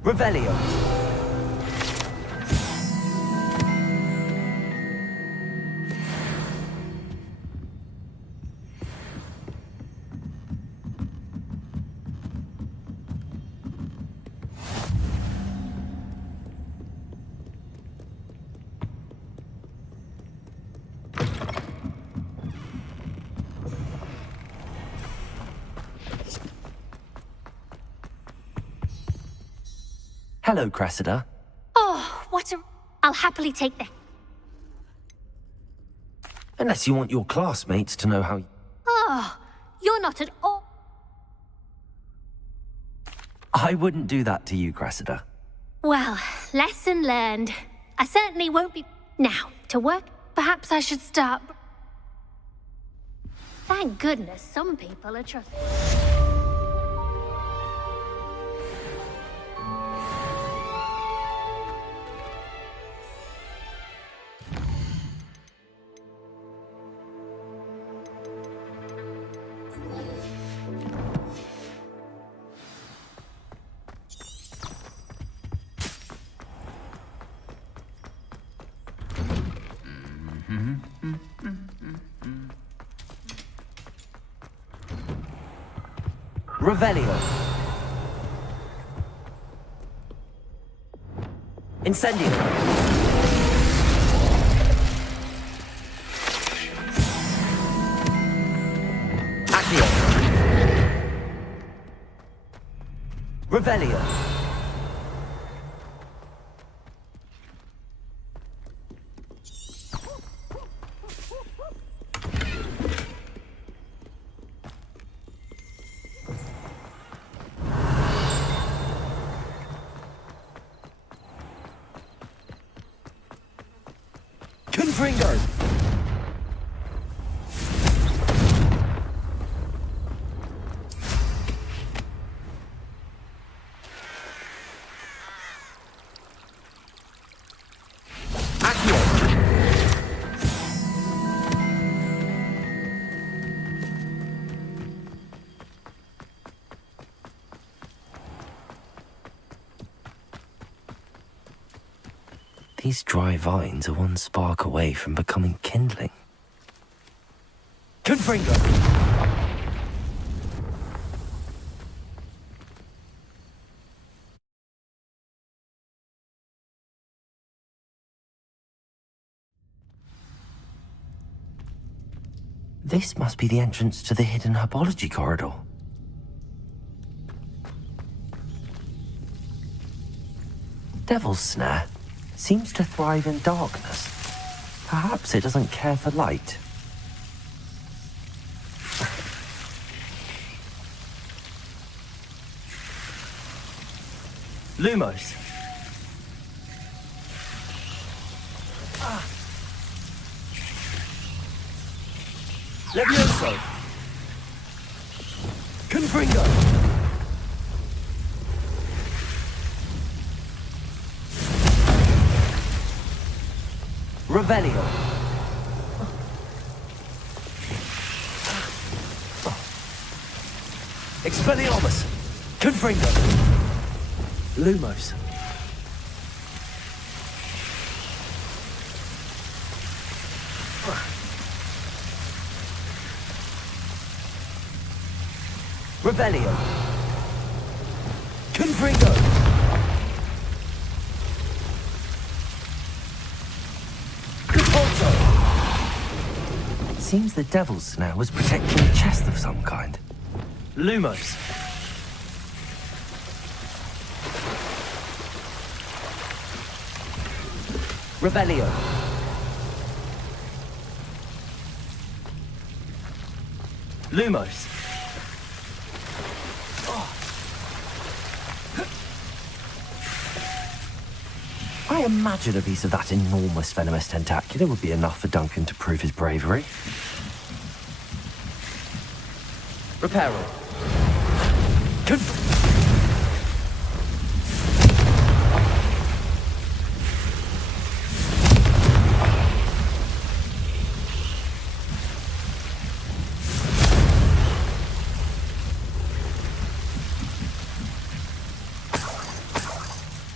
Revelio. Hello, Cressida. Oh, what a... I'll happily take that. Unless you want your classmates to know how... Oh, you're not at all... I wouldn't do that to you, Cressida. Well, lesson learned. I certainly won't be... Now, to work, perhaps I should start... Thank goodness some people are trusting... Revelio. Incendio. Accio. Revelio. Confringo! Accio! These dry vines are one spark away from becoming kindling. Confringo! This must be the entrance to the hidden herbology corridor. Devil's Snare seems to thrive in darkness. Perhaps it doesn't care for light. Lumos. Levioso. Confringo. Revelio. Expelliarmus. Confringo. Lumos. Revelio. Confringo. Seems the Devil's Snare was protecting a chest of some kind. Lumos. Revelio. Lumos. I imagine a piece of that enormous venomous tentacular would be enough for Duncan to prove his bravery. Reparo.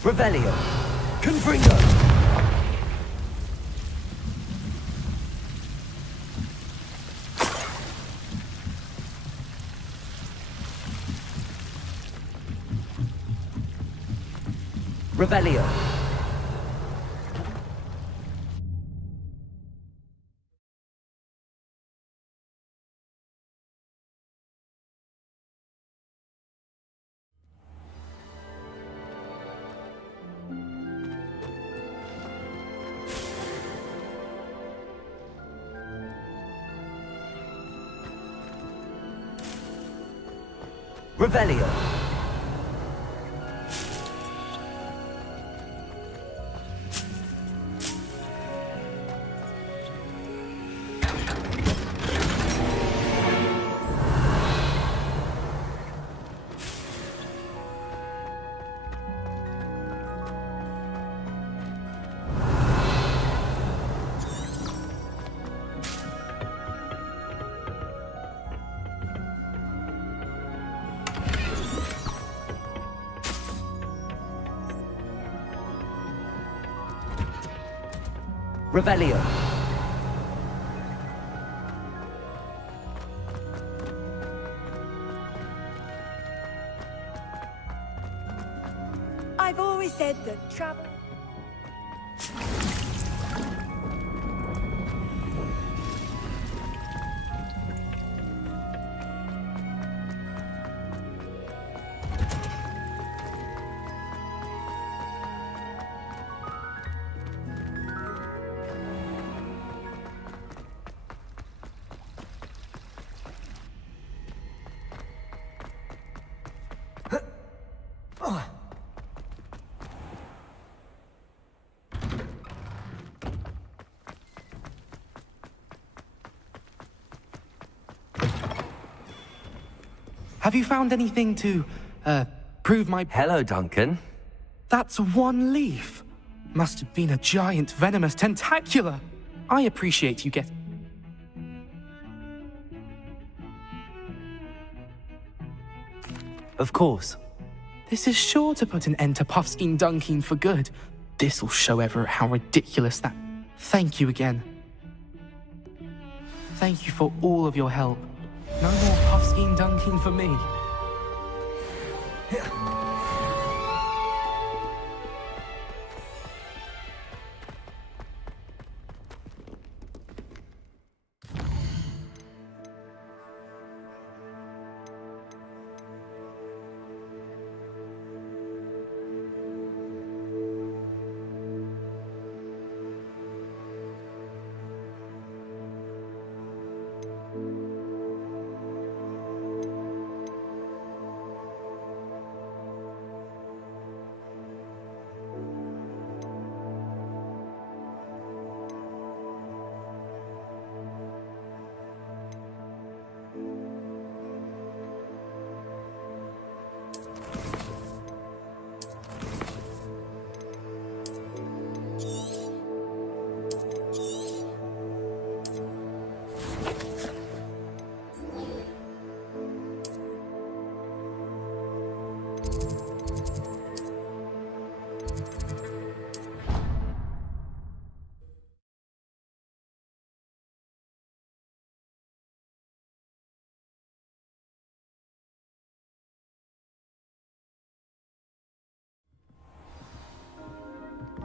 Revelio. Confringo. Revelio. Revelio. Revelio. I've always said that travel... Have you found anything to, prove my... Hello, Duncan. That's one leaf. Must have been a giant venomous tentacula. I appreciate you get... Of course. This is sure to put an end to Puffskein Dunkeen for good. This'll show Everett how ridiculous that... Thank you again. Thank you for all of your help. No more Puffskein Dunkeen for me.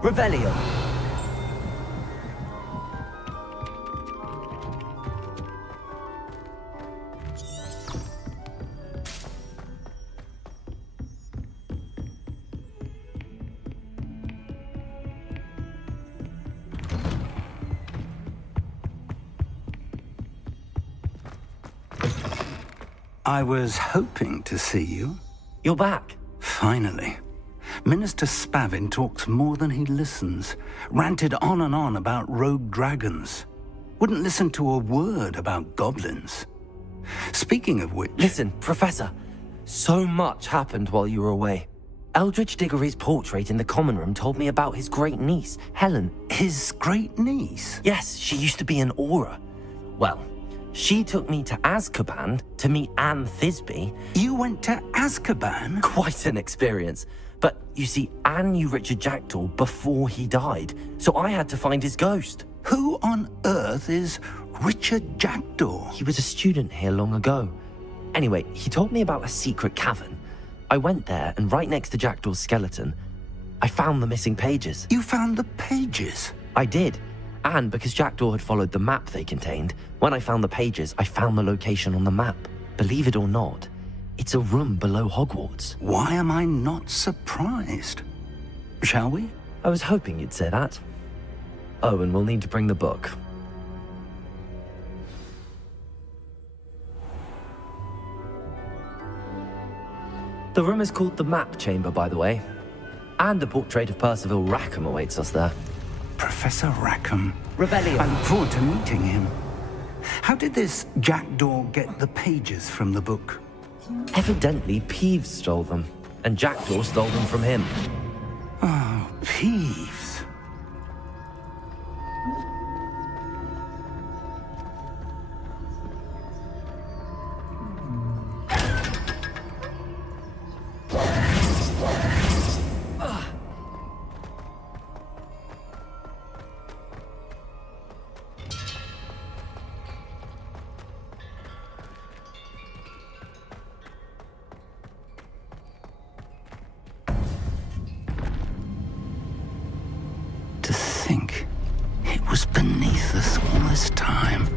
Revelio. I was hoping to see you. You're back. Finally. Minister Spavin talks more than he listens. Ranted on and on about rogue dragons. Wouldn't listen to a word about goblins. Speaking of which... Listen, Professor. So much happened while you were away. Eldridge Diggory's portrait in the common room told me about his great niece, Helen. His great niece? Yes, she used to be an Auror. Well, she took me to Azkaban to meet Anne Thisbe. You went to Azkaban? Quite an experience. But, you see, Anne knew Richard Jackdaw before he died, so I had to find his ghost. Who on earth is Richard Jackdaw? He was a student here long ago. Anyway, he told me about a secret cavern. I went there, and right next to Jackdaw's skeleton, I found the missing pages. You found the pages? I did. And because Jackdaw had followed the map they contained, when I found the pages, I found the location on the map. Believe it or not, it's a room below Hogwarts. Why am I not surprised? Shall we? I was hoping you'd say that. Oh, and we'll need to bring the book. The room is called the Map Chamber, by the way. And a portrait of Percival Rackham awaits us there. Professor Rackham. Revelio. I look forward to meeting him. How did this jackdaw get the pages from the book? Evidently, Peeves stole them, and Jackdaw stole them from him. Oh, Peeves. To think it was beneath us all this time.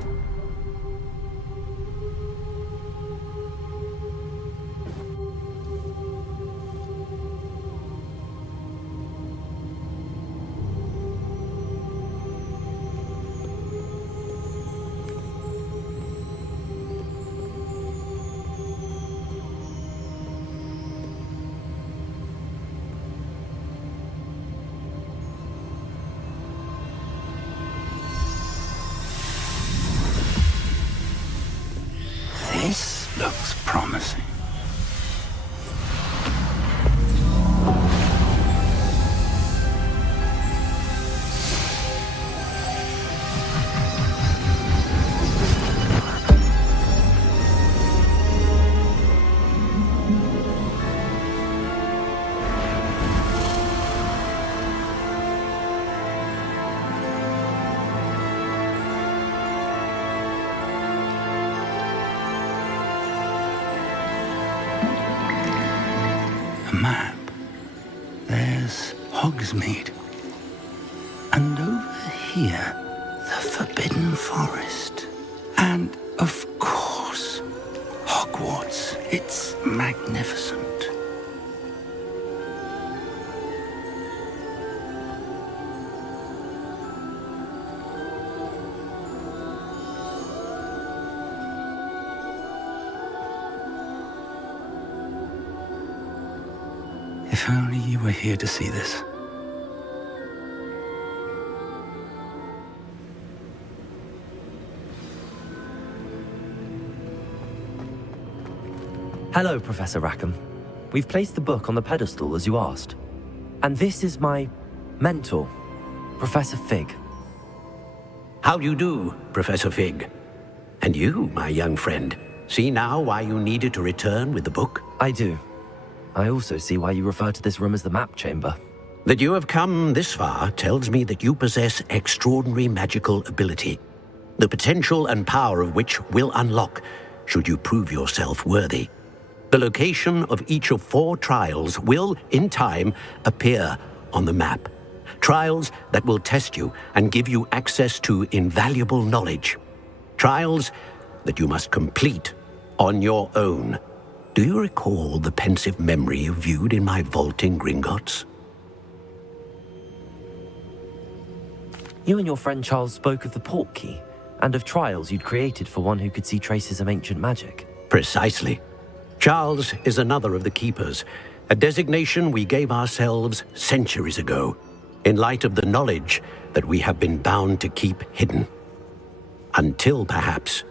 This looks promising. A map. There's Hogsmeade. And over here, the Forbidden Forest. And, of course, Hogwarts. It's magnificent. If only you were here to see this. Hello, Professor Rackham. We've placed the book on the pedestal as you asked. And this is my mentor, Professor Fig. How do you do, Professor Fig? And you, my young friend, see now why you needed to return with the book? I do. I also see why you refer to this room as the Map Chamber. That you have come this far tells me that you possess extraordinary magical ability, the potential and power of which will unlock should you prove yourself worthy. The location of each of 4 trials will, in time, appear on the map. Trials that will test you and give you access to invaluable knowledge. Trials that you must complete on your own. Do you recall the pensive memory you viewed in my vault in Gringotts? You and your friend Charles spoke of the Portkey and of trials you'd created for one who could see traces of ancient magic. Precisely. Charles is another of the Keepers, a designation we gave ourselves centuries ago, in light of the knowledge that we have been bound to keep hidden. Until perhaps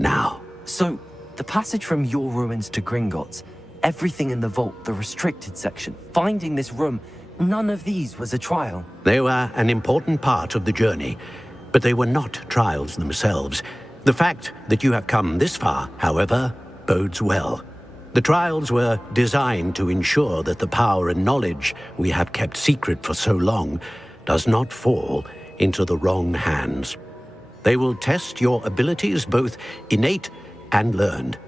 now. So, the passage from your ruins to Gringotts, everything in the vault, the restricted section, finding this room, none of these was a trial. They were an important part of the journey, but they were not trials themselves. The fact that you have come this far, however, bodes well. The trials were designed to ensure that the power and knowledge we have kept secret for so long does not fall into the wrong hands. They will test your abilities, both innate and learned.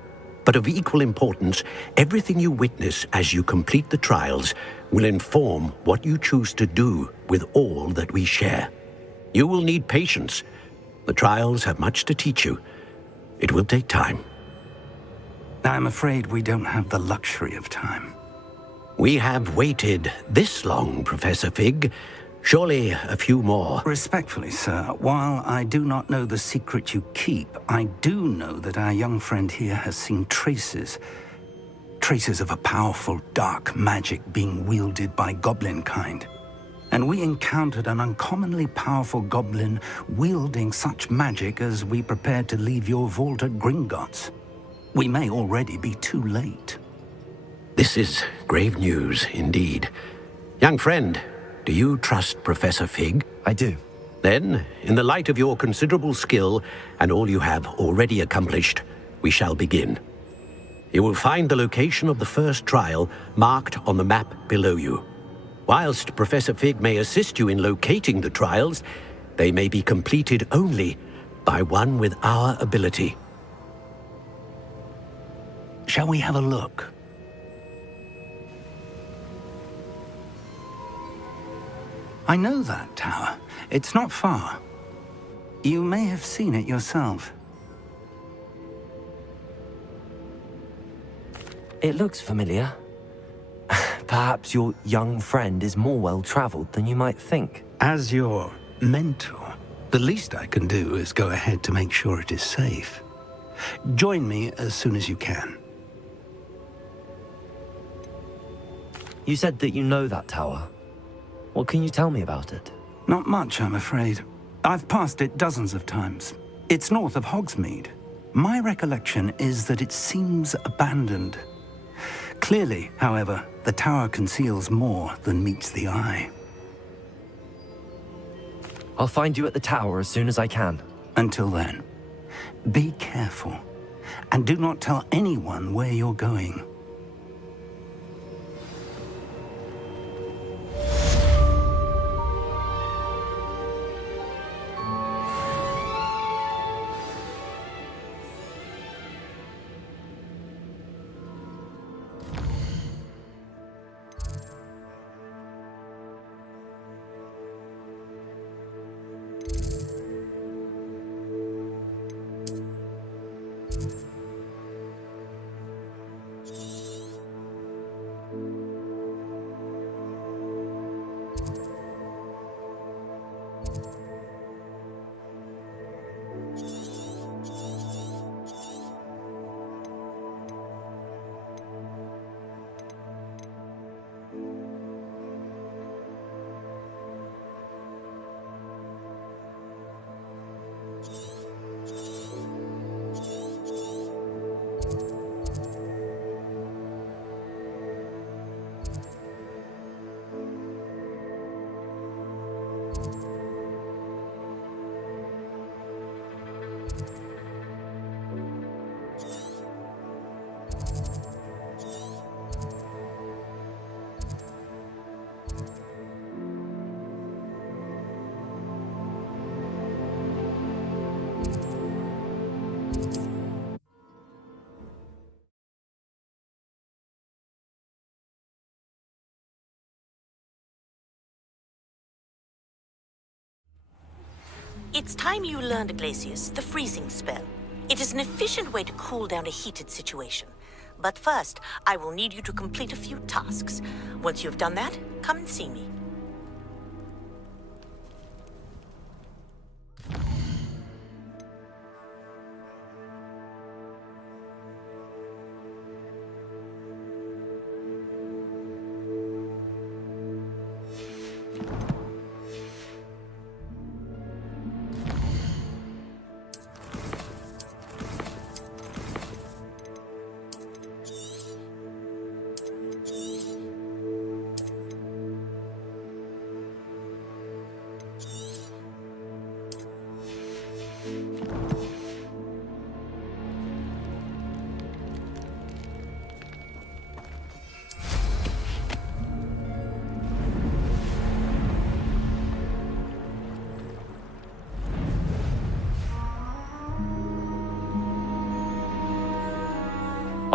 But of equal importance, everything you witness as you complete the trials will inform what you choose to do with all that we share. You will need patience. The trials have much to teach you. It will take time. I'm afraid we don't have the luxury of time. We have waited this long, Professor Fig. Surely a few more. Respectfully, sir, while I do not know the secret you keep, I do know that our young friend here has seen traces traces of a powerful dark magic being wielded by goblin kind. And we encountered an uncommonly powerful goblin wielding such magic as we prepared to leave your vault at Gringotts. We may already be too late. This is grave news indeed. Young friend, do you trust Professor Fig? I do. Then, in the light of your considerable skill and all you have already accomplished, we shall begin. You will find the location of the first trial marked on the map below you. Whilst Professor Fig may assist you in locating the trials, they may be completed only by one with our ability. Shall we have a look? I know that tower. It's not far. You may have seen it yourself. It looks familiar. Perhaps your young friend is more well-traveled than you might think. As your mentor, the least I can do is go ahead to make sure it is safe. Join me as soon as you can. You said that you know that tower. What can you tell me about it? Not much, I'm afraid. I've passed it dozens of times. It's north of Hogsmeade. My recollection is that it seems abandoned. Clearly, however, the tower conceals more than meets the eye. I'll find you at the tower as soon as I can. Until then, be careful, and do not tell anyone where you're going. It's time you learned, Glacius, the freezing spell. It is an efficient way to cool down a heated situation. But first, I will need you to complete a few tasks. Once you've done that, come and see me.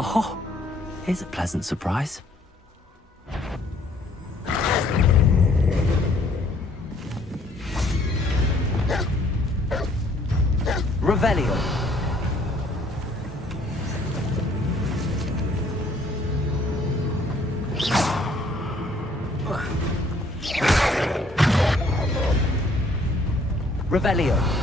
Oh, here's a pleasant surprise. Revelio. Revelio.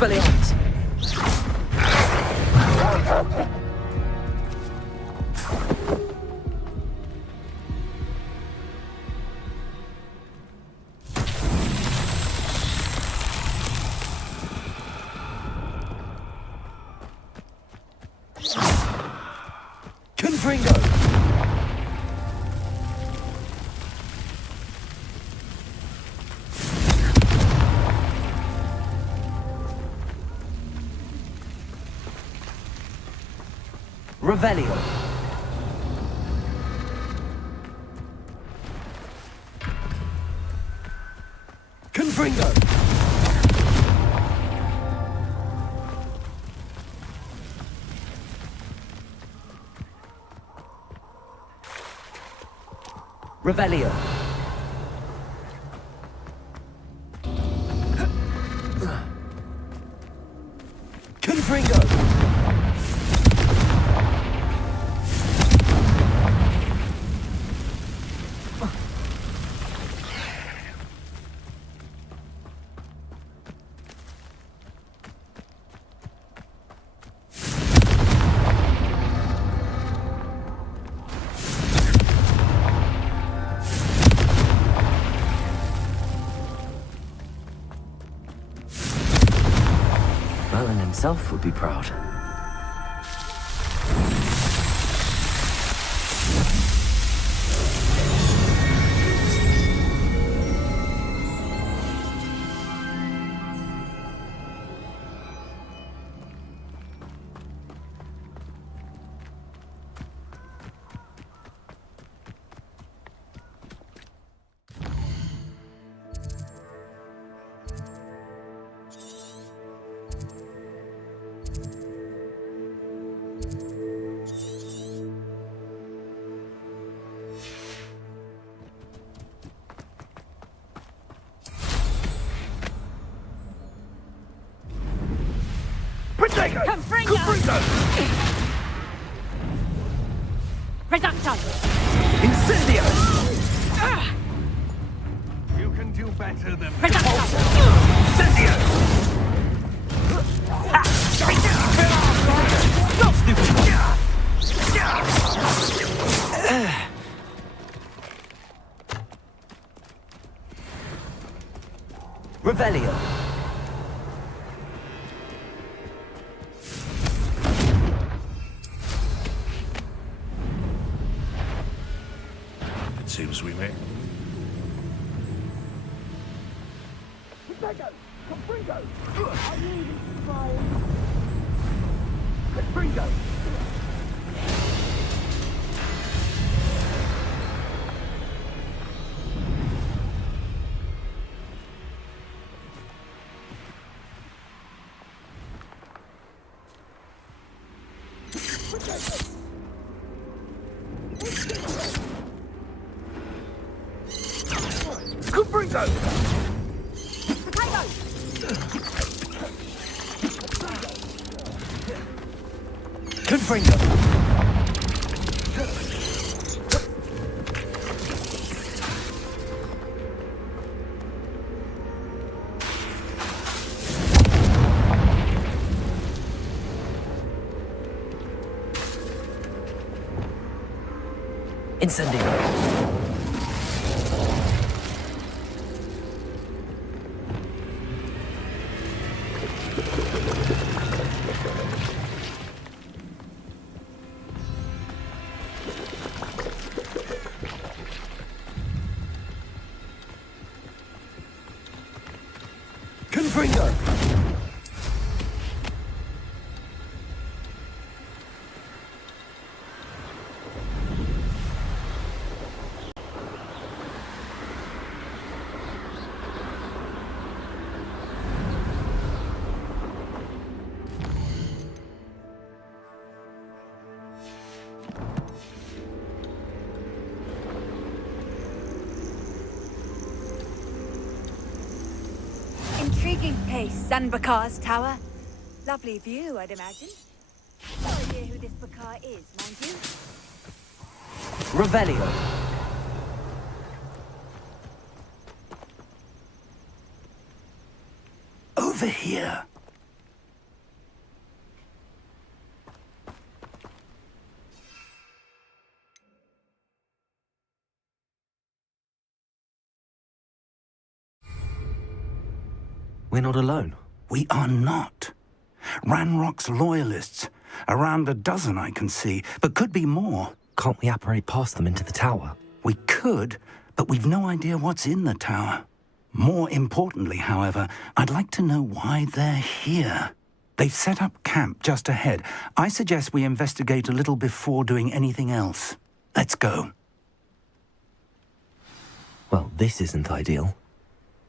Expelliarmus! Confringo! Revelio. Confringo. Revelio. Confringo. Merlin himself would be proud. Confringo! Reducto! Incendio! You can do better than Incendio! Stop, stupid! Revelio. It seems we may. Confringo! I need it, Brian. Confringo! Confringo! Confringo! Incendio. Confringo! Intriguing place, Sanbakar's tower. Lovely view, I'd imagine. No idea who this Bakar is, mind you. Revelio. Over here. We're not alone. We are not. Ranrock's loyalists. Around a dozen I can see, but could be more. Can't we apparate past them into the tower? We could, but we've no idea what's in the tower. More importantly, however, I'd like to know why they're here. They've set up camp just ahead. I suggest we investigate a little before doing anything else. Let's go. Well, this isn't ideal.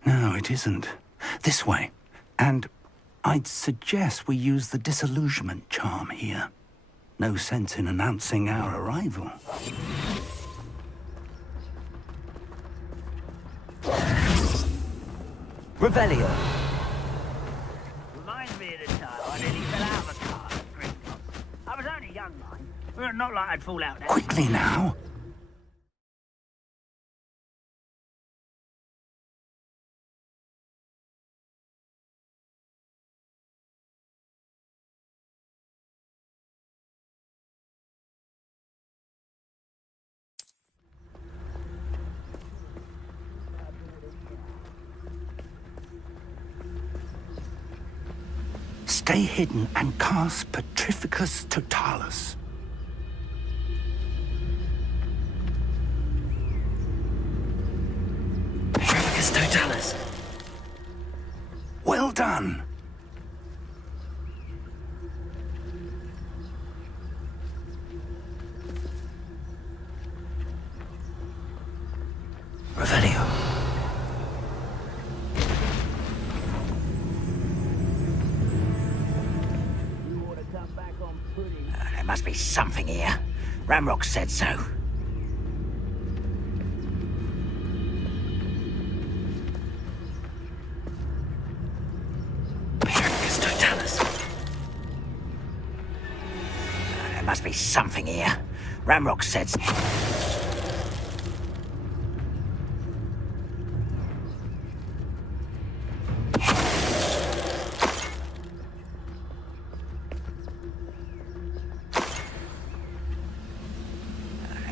No, it isn't. This way. And I'd suggest we use the disillusionment charm here. No sense in announcing our arrival. Revelio. Reminds me of the time I nearly fell out of a car at Christmas. I was only young, mind. Well, not like I'd fall out now. Quickly now. Stay hidden and cast Petrificus Totalis. Petrificus Totalis. Well done. Revelio. There must be something here. Ranrock said so. Petrificus Totalis. There must be something here. Ranrock said so.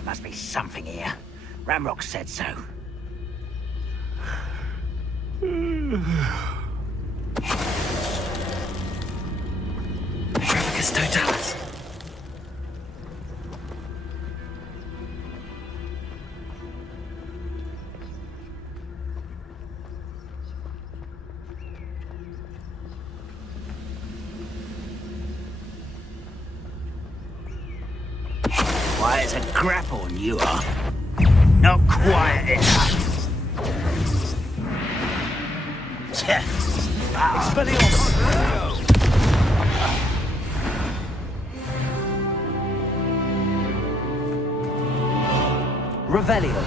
Must be something here. Ranrock said so. Petrificus Totalis. Quiet as a grapple, you are. Not quiet enough. Expelliarmus! Revelio.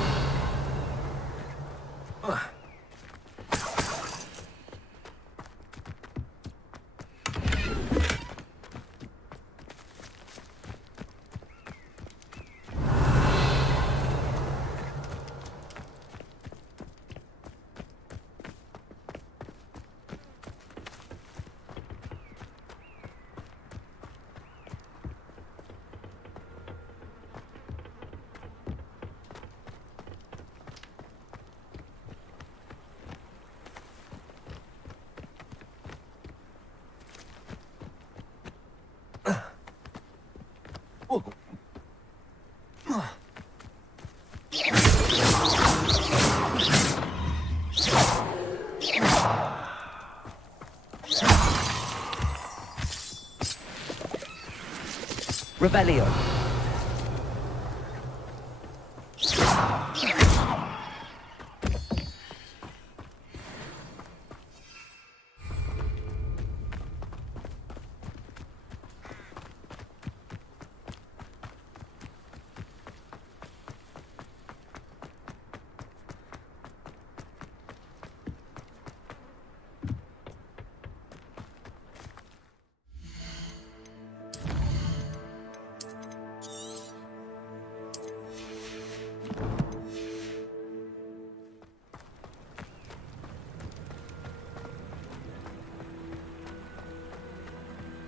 Revelio.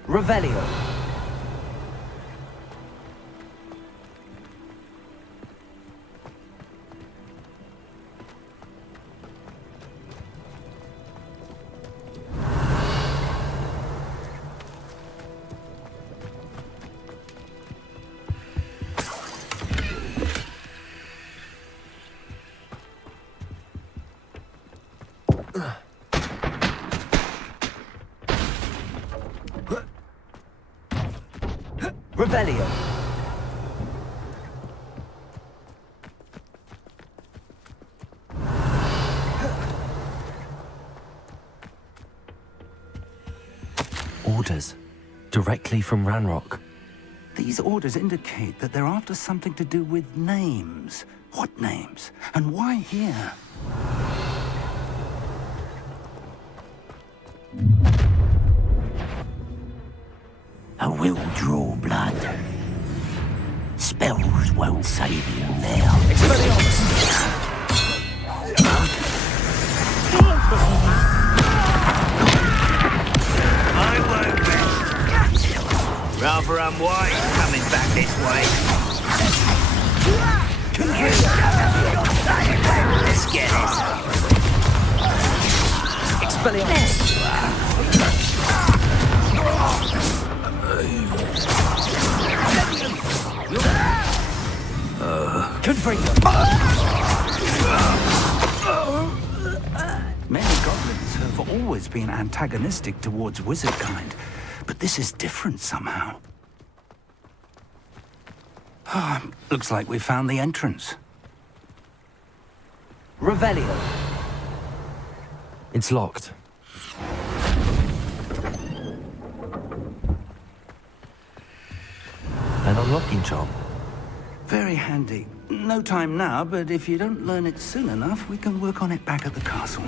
Revelio. Revelio. Orders. Directly from Ranrock. These orders indicate that they're after something to do with names. What names? And why here? I will draw blood. Spells won't save you now. I won't rest. Rather unwise coming back this way. Let's get Many goblins have always been antagonistic towards wizard kind, but this is different somehow. Looks like we found the entrance. Revelio. It's locked. An unlocking charm. Very handy. No time now, but if you don't learn it soon enough, we can work on it back at the castle.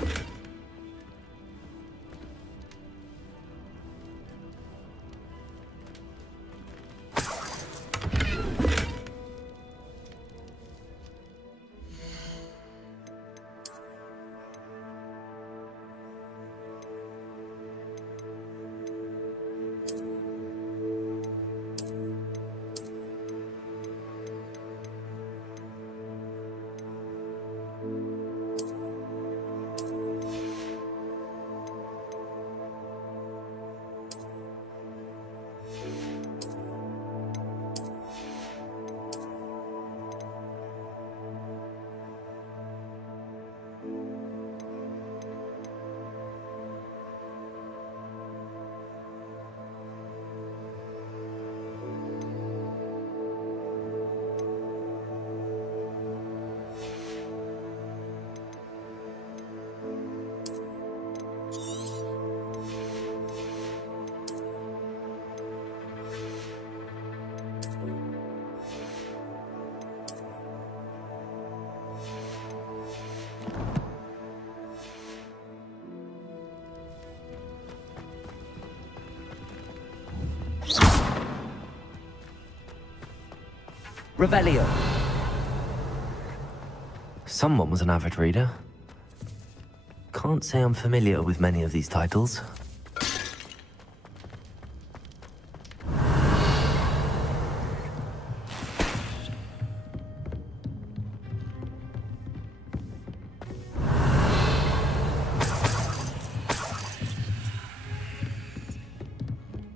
Revelio. Someone was an avid reader. Can't say I'm familiar with many of these titles.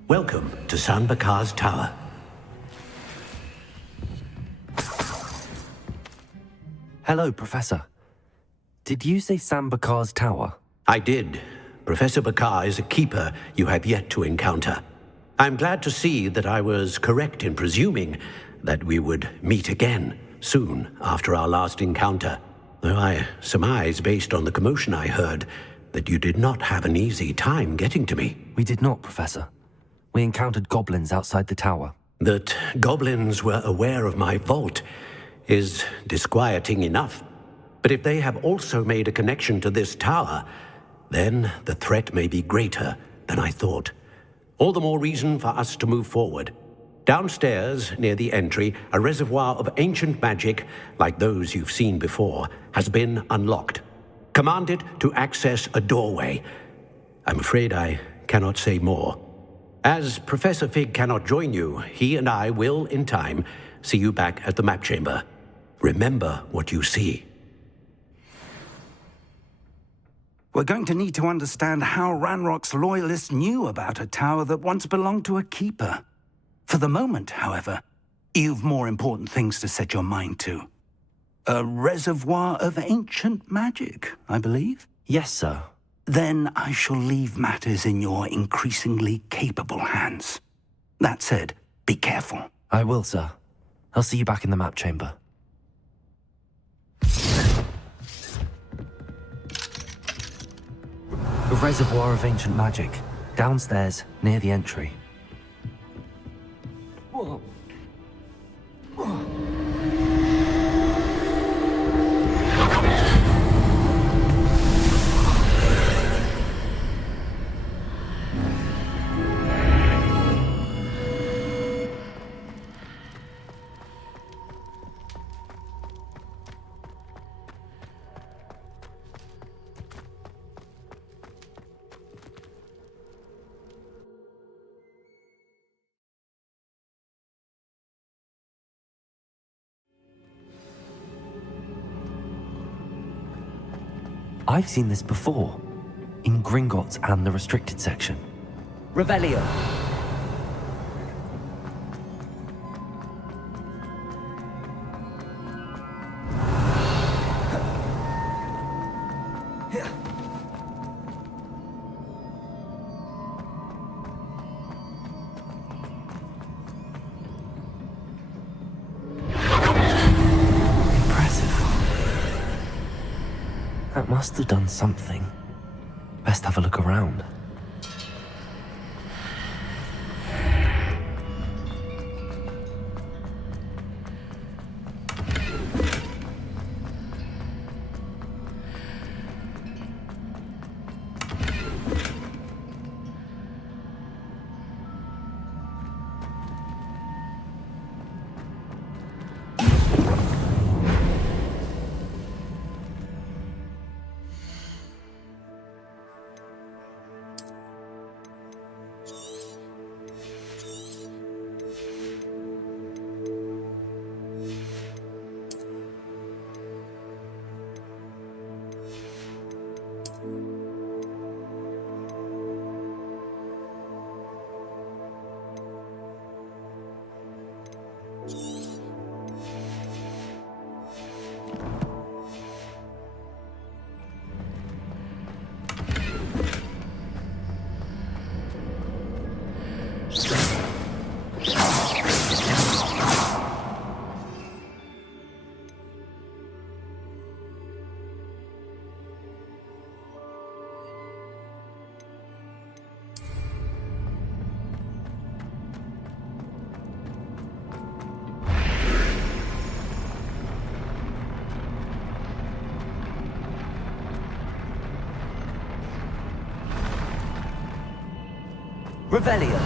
Welcome to San Bakar's Tower. Hello, Professor. Did you say San Bakar's Tower? I did. Professor Bakar is a keeper you have yet to encounter. I'm glad to see that I was correct in presuming that we would meet again soon after our last encounter. Though I surmise, based on the commotion I heard, that you did not have an easy time getting to me. We did not, Professor. We encountered goblins outside the tower. That goblins were aware of my vault is disquieting enough. But if they have also made a connection to this tower, then the threat may be greater than I thought. All the more reason for us to move forward. Downstairs, near the entry, a reservoir of ancient magic, like those you've seen before, has been unlocked. Command it to access a doorway. I'm afraid I cannot say more. As Professor Fig cannot join you, he and I will, in time, see you back at the map chamber. Remember what you see. We're going to need to understand how Ranrock's loyalists knew about a tower that once belonged to a keeper. For the moment, however, you've more important things to set your mind to. A reservoir of ancient magic, I believe? Yes, sir. then I shall leave matters in your increasingly capable hands. That said, be careful. I will, sir. I'll see you back in the map chamber. A reservoir of ancient magic. Downstairs, near the entry. Whoa. I've seen this before, in Gringotts and the restricted section. Revelio! That must have done something. Best have a look around. Revelio.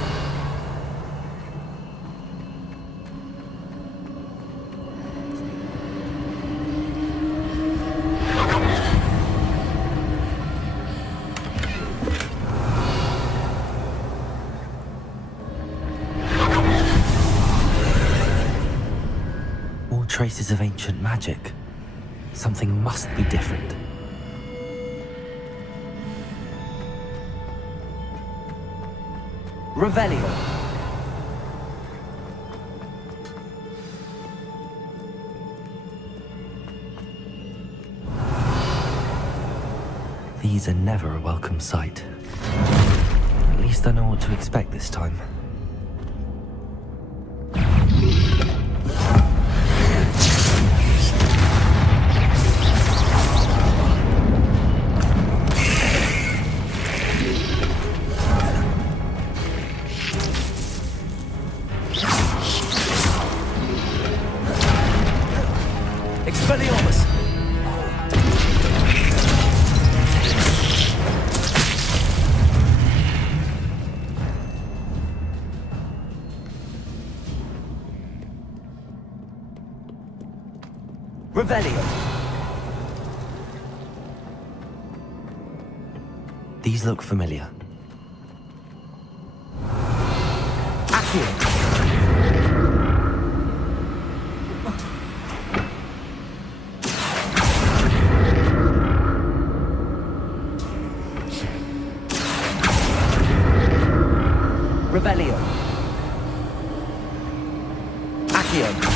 More traces of ancient magic. Something must be different. Revelio. These are never a welcome sight. At least I know what to expect this time. Revelio. These look familiar. Accio. Revelio. Accio.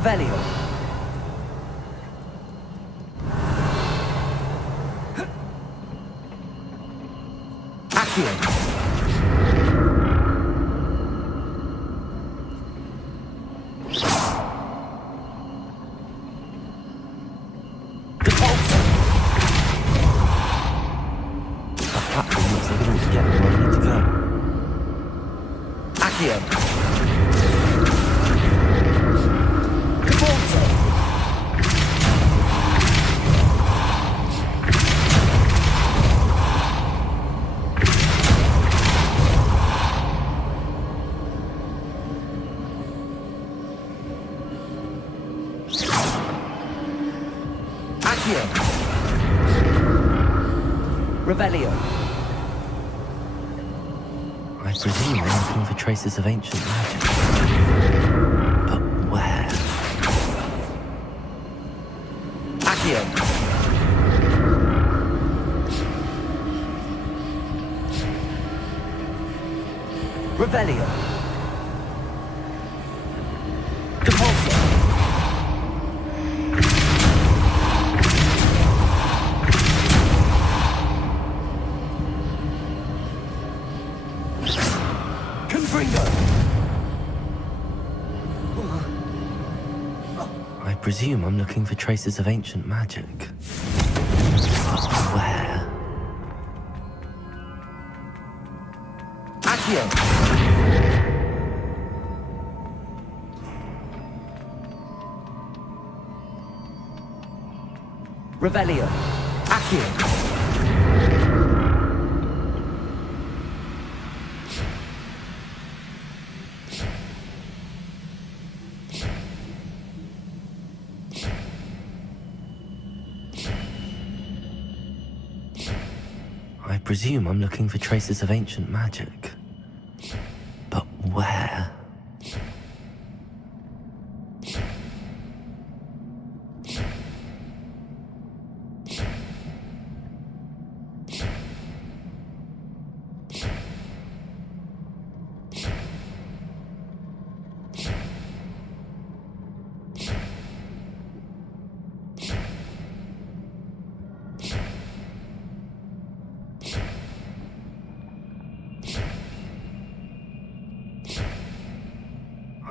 Revelio. Accio. Revelio. I presume they're looking for traces of ancient magic. But where? Accio. Revelio. Compulso. I presume I'm looking for traces of ancient magic. But where? Accio. Revelio. Accio. I presume I'm looking for traces of ancient magic. But where?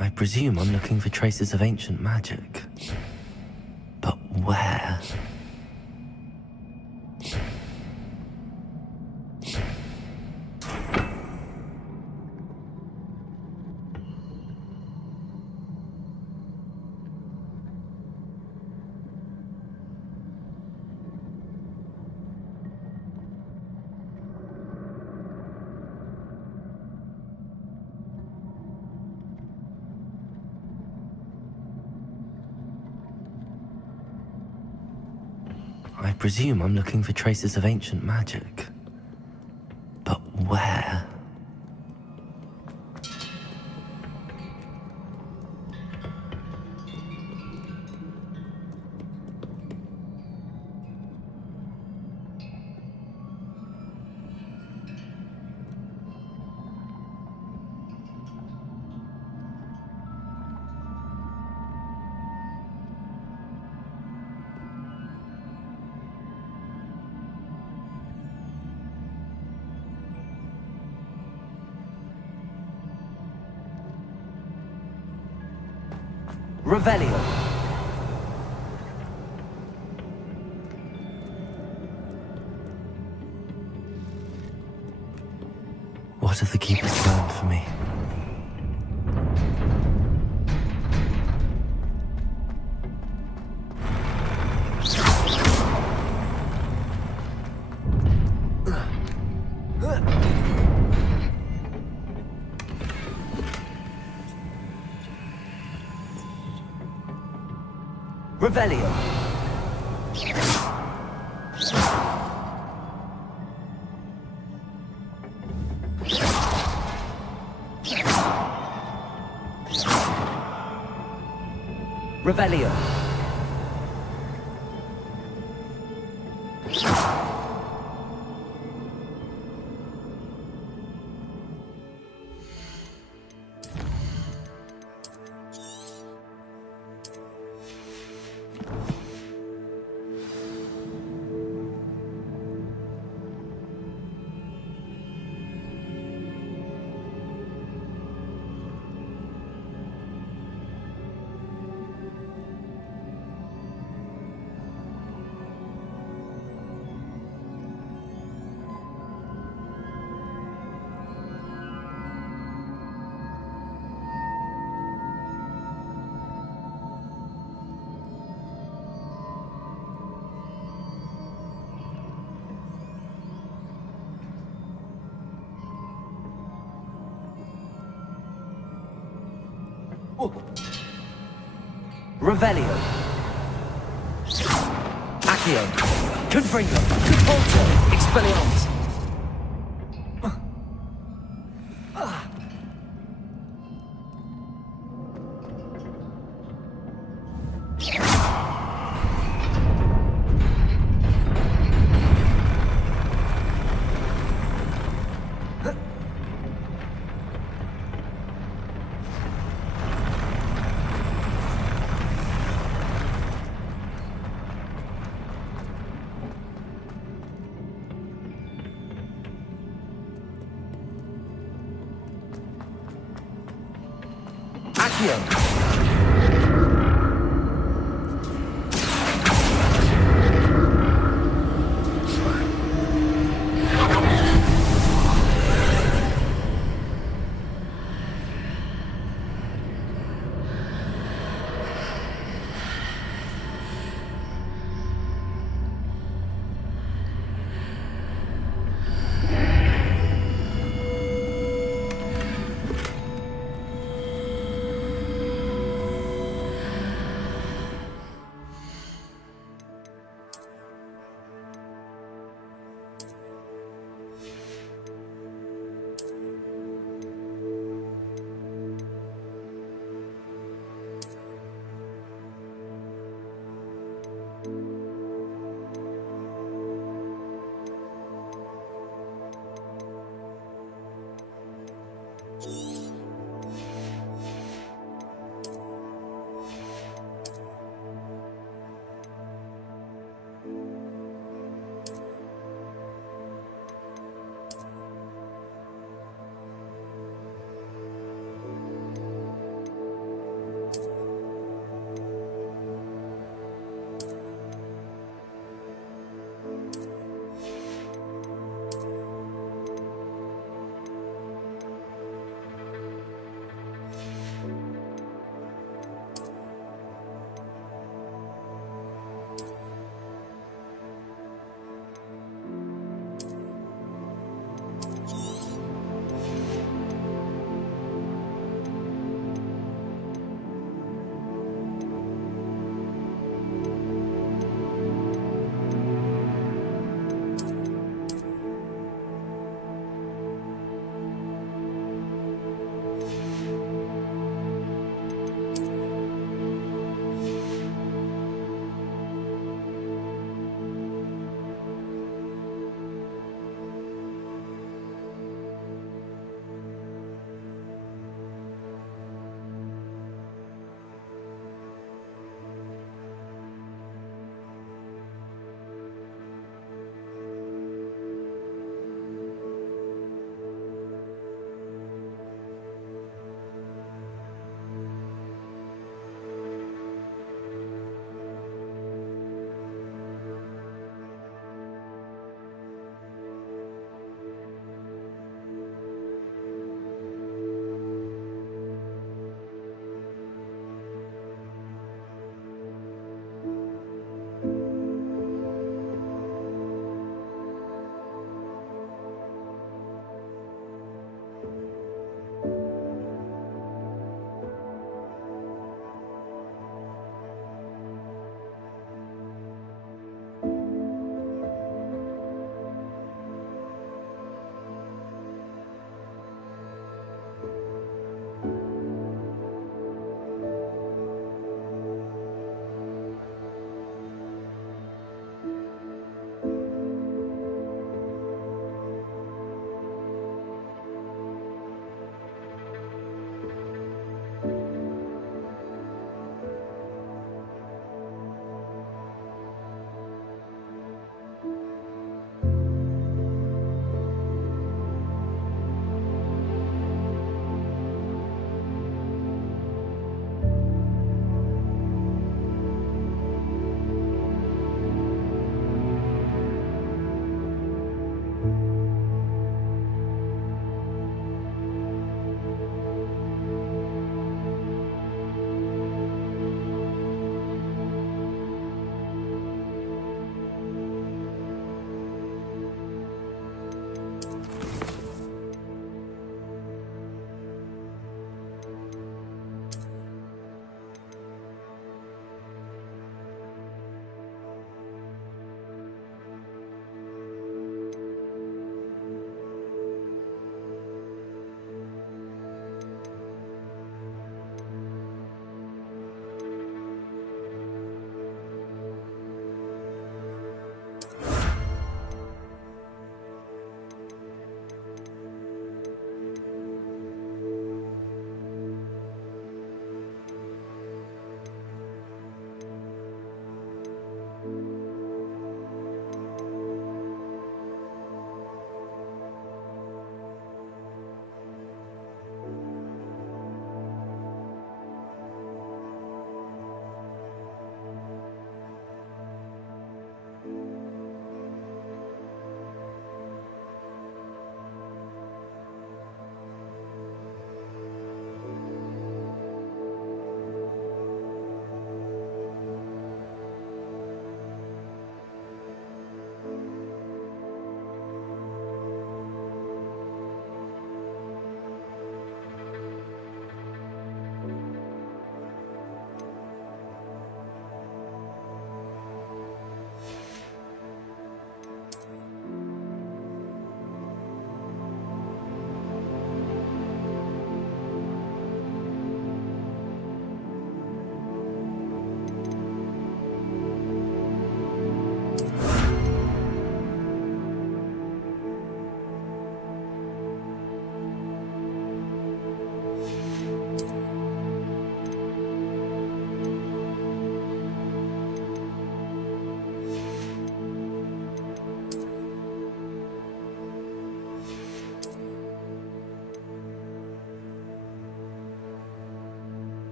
I presume I'm looking for traces of ancient magic. But where? I presume I'm looking for traces of ancient magic. But where? Revelio. What have the keepers planned for me? Revelio. Revelio. Revelio. Accio. Confringo. Compulso. Expelliarmus. Accio.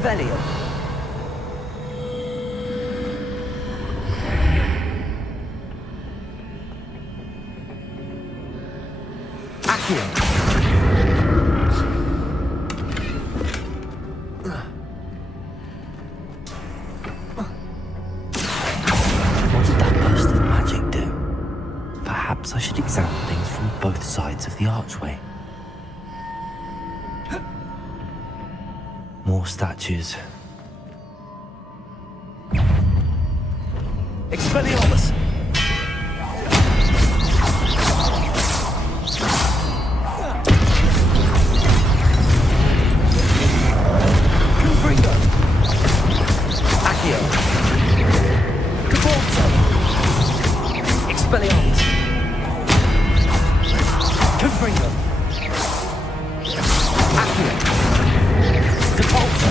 Revelio. Accio. What did that burst of magic do? Perhaps I should examine things from both sides of the archway. More statues. Expelliarmus! Confringo! Accio! Cabalzo! Expelliarmus! Confringo! Accio! Cabalzo!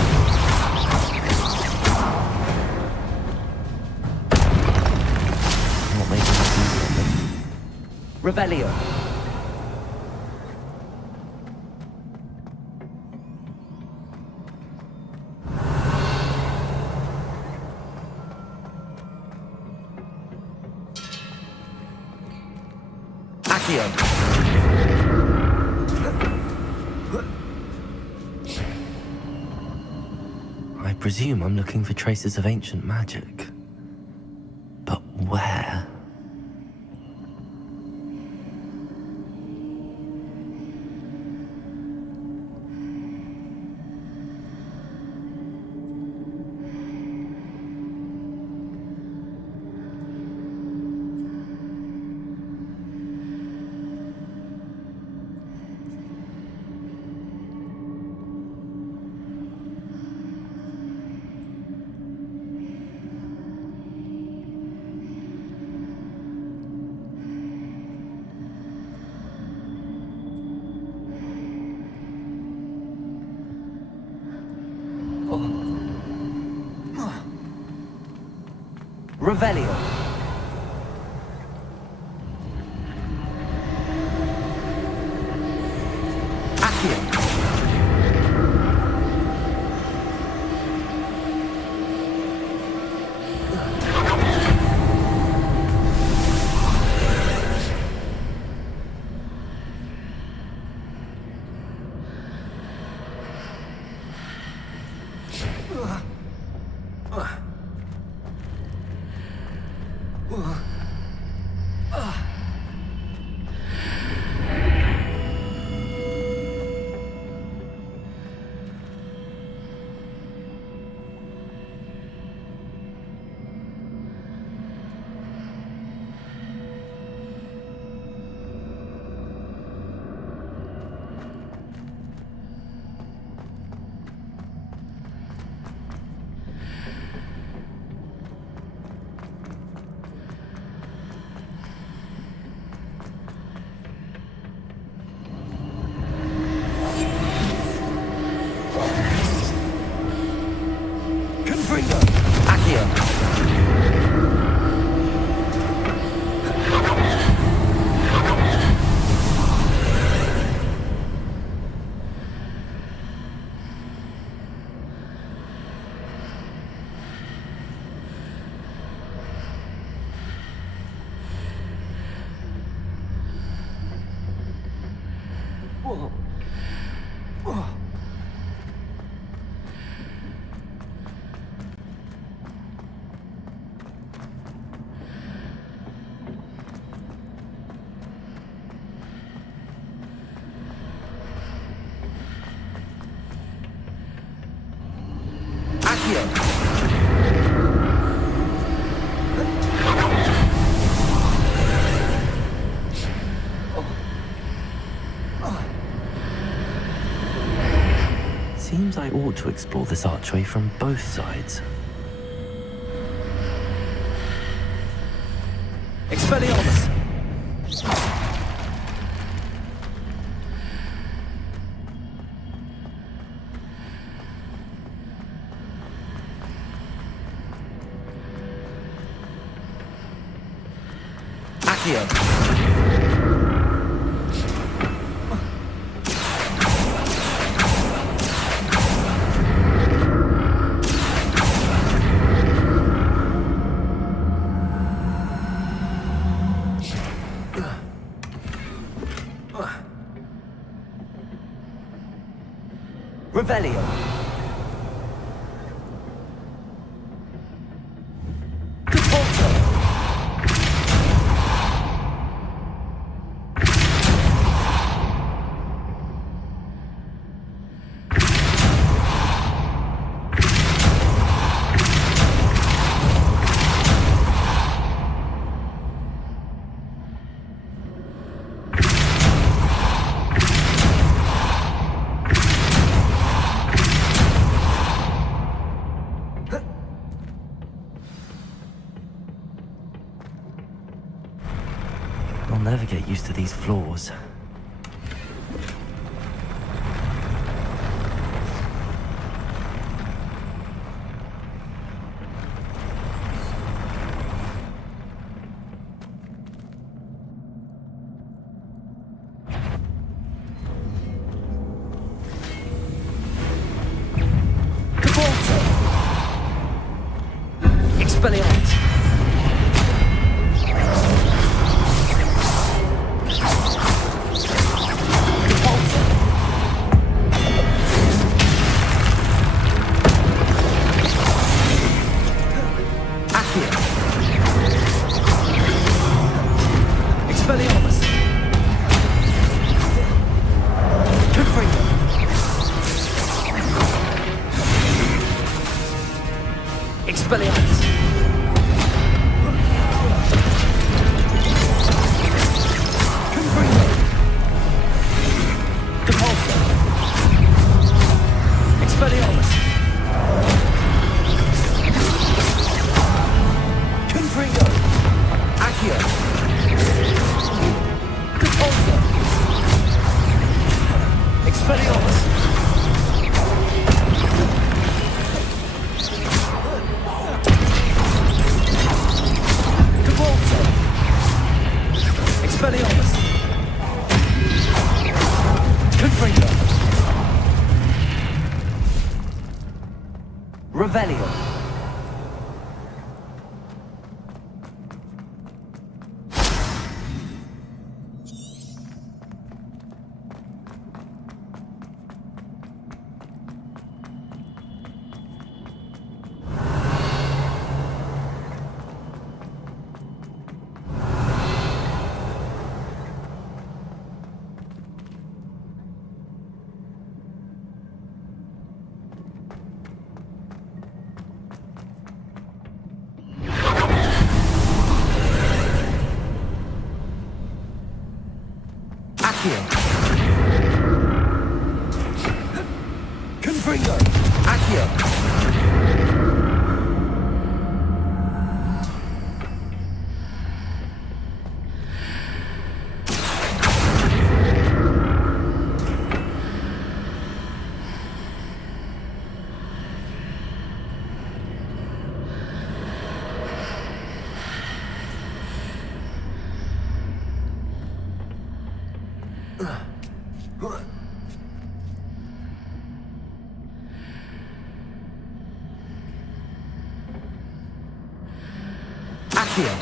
Not making this easy on them. Revelio! Accio! I presume I'm looking for traces of ancient magic. But where? Revelio! Accio! Confringo! Accio! Seems I ought to explore this archway from both sides. Expelliarmus! Accio! Revelio. I'll never get used to these floors. Expelliarmus. Expelliarmus. Confringo. Expelliarmus. Confringo. Depulso. Expelliarmus. Confringo. Accio. Depulso. Expelliarmus. Depulso. Expelliarmus. Confringo. Revelio. Accio. Confringo. Accio. Accio.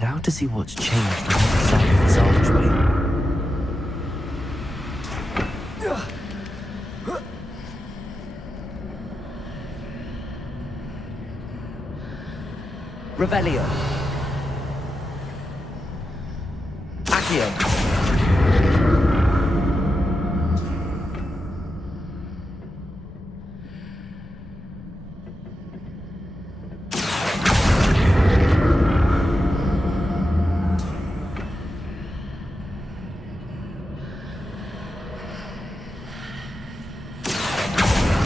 Now to see what's changed on the side of this archway. Revelio. Accio.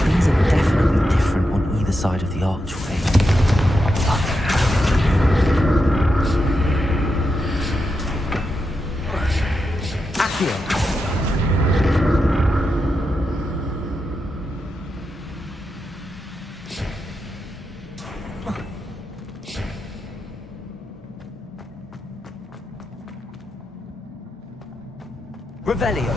Things are definitely different on either side of the archway. Accio. Revelio.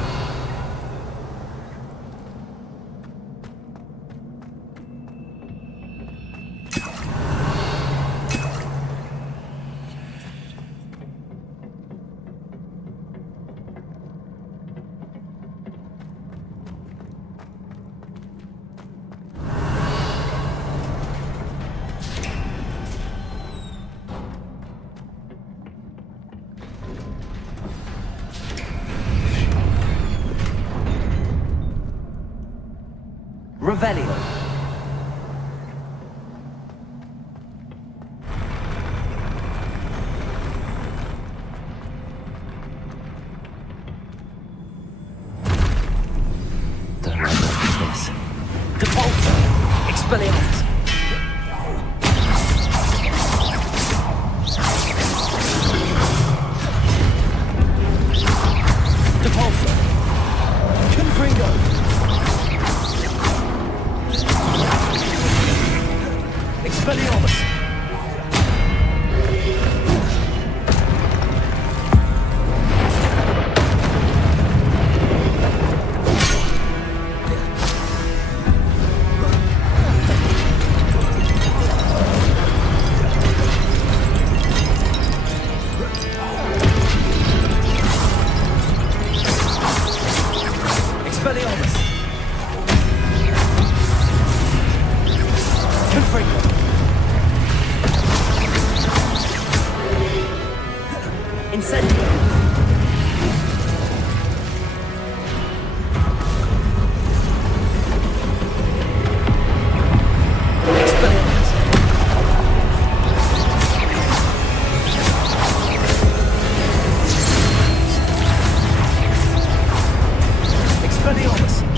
Revelio. Don't know what this is. Depulso. Expelliarmus. Depulso. Confringo. Expelliarmus. Expelliarmus. Confringo. Incendio. Expelliarmus. Expelliarmus.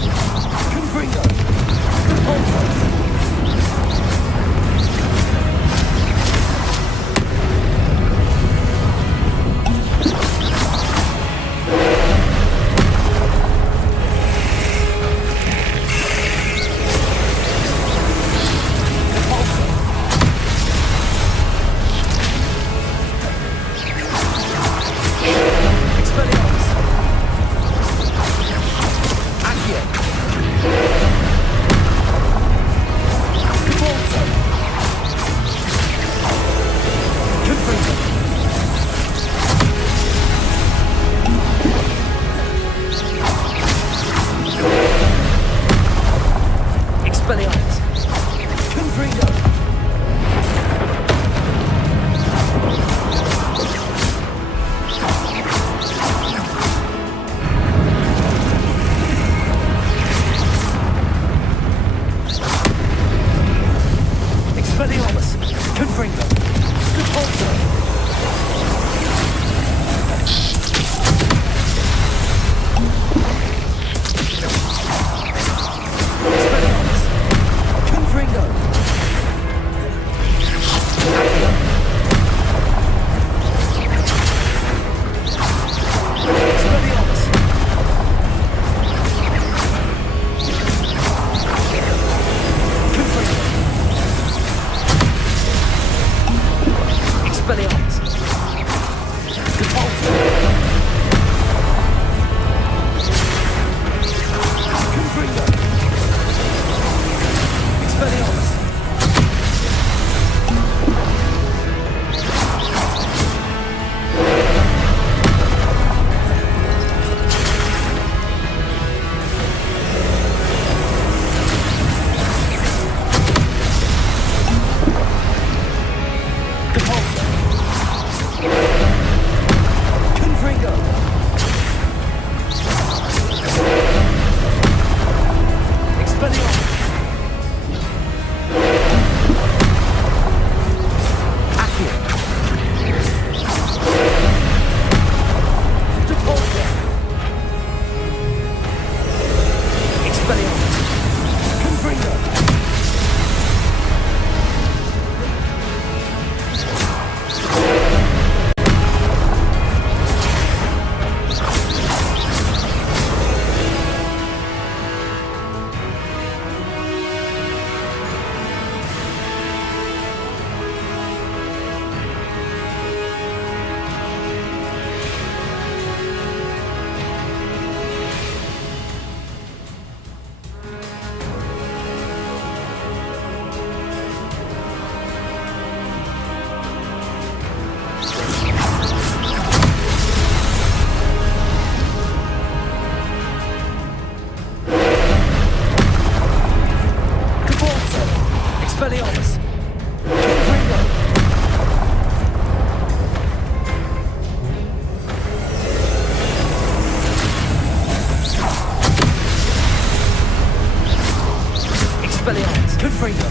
Confringo.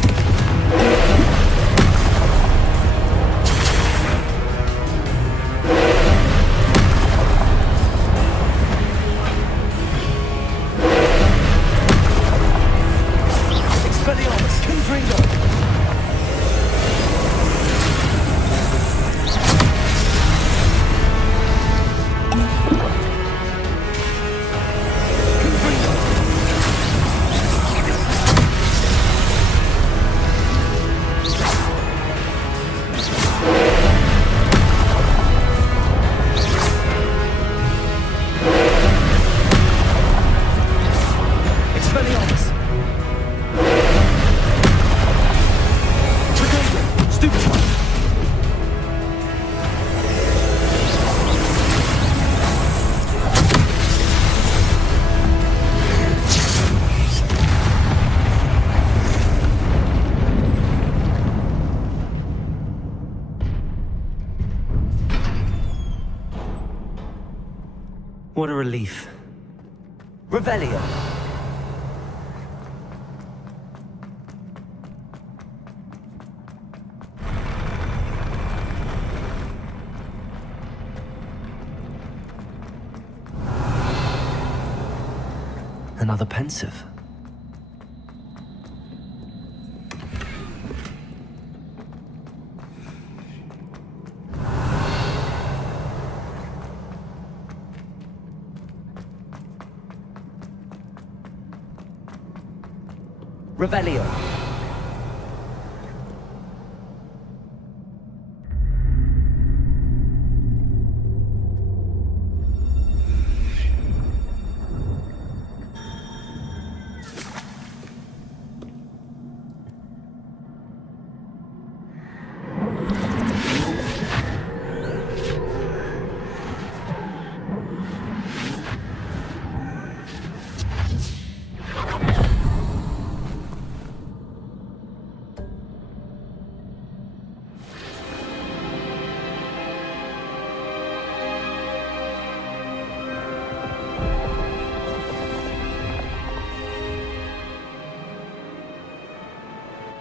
Expelliarmus. Confringo. What a relief. Revelio. Another pensive. Revelio.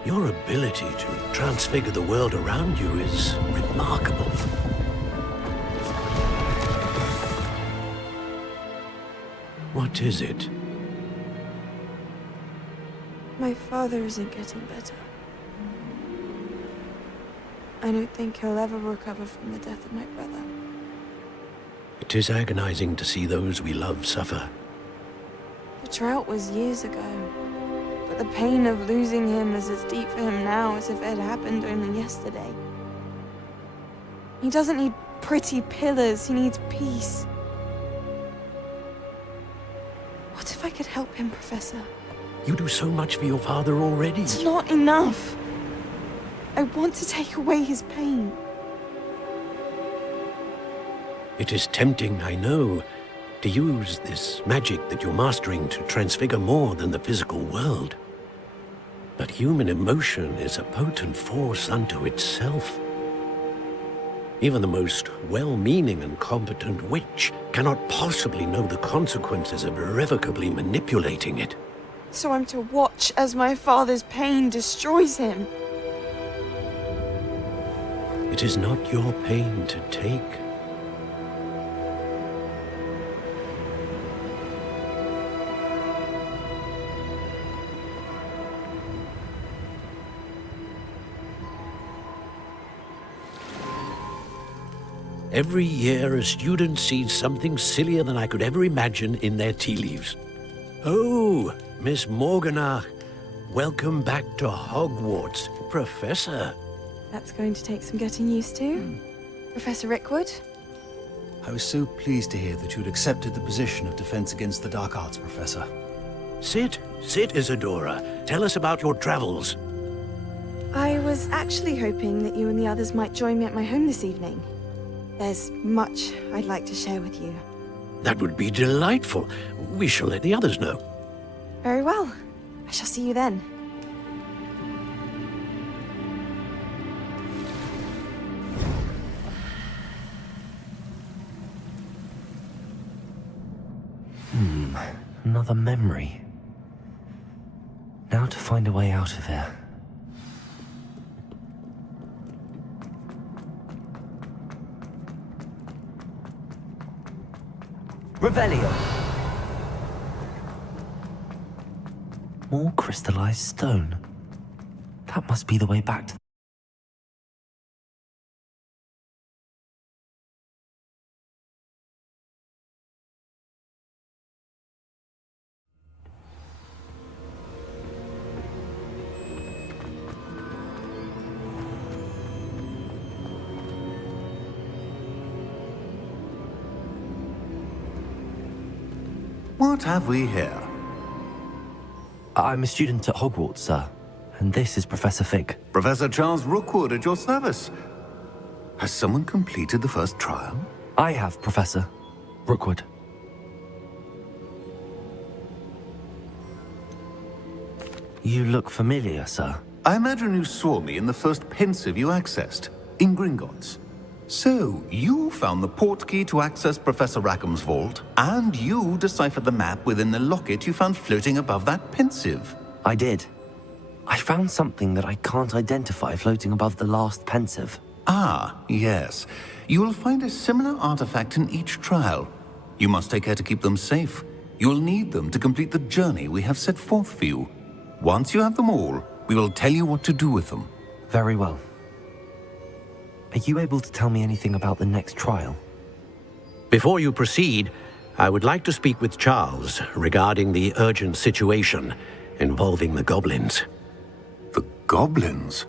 Your ability to transfigure the world around you is remarkable. What is it? My father isn't getting better. I don't think he'll ever recover from the death of my brother. It is agonizing to see those we love suffer. The drought was years ago, but the pain of losing him is as deep for him now as if it had happened only yesterday. He doesn't need pretty pillars, he needs peace. What if I could help him, Professor? You do so much for your father already. It's not enough. I want to take away his pain. It is tempting, I know, to use this magic that you're mastering to transfigure more than the physical world. But human emotion is a potent force unto itself. Even the most well-meaning and competent witch cannot possibly know the consequences of irrevocably manipulating it. So I'm to watch as my father's pain destroys him. It is not your pain to take. Every year, a student sees something sillier than I could ever imagine in their tea leaves. Oh, Miss Morganach, welcome back to Hogwarts, Professor. That's going to take some getting used to. Professor Rickwood? I was so pleased to hear that you'd accepted the position of Defense Against the Dark Arts, Professor. Sit, Isadora. Tell us about your travels. I was actually hoping that you and the others might join me at my home this evening. There's much I'd like to share with you. That would be delightful. We shall let the others know. Very well. I shall see you then. Another memory. Now to find a way out of here. Revelio. More crystallized stone. That must be the way back to... What have we here? I'm a student at Hogwarts, sir. And this is Professor Fig. Professor Charles Rookwood at your service. Has someone completed the first trial? I have, Professor Rookwood. You look familiar, sir. I imagine you saw me in the first pensive you accessed, in Gringotts. So, you found the portkey to access Professor Rackham's vault, and you deciphered the map within the locket you found floating above that pensive. I did. I found something that I can't identify floating above the last pensive. Ah, yes. You will find a similar artifact in each trial. You must take care to keep them safe. You will need them to complete the journey we have set forth for you. Once you have them all, we will tell you what to do with them. Very well. Are you able to tell me anything about the next trial? Before you proceed, I would like to speak with Charles regarding the urgent situation involving the goblins. The goblins?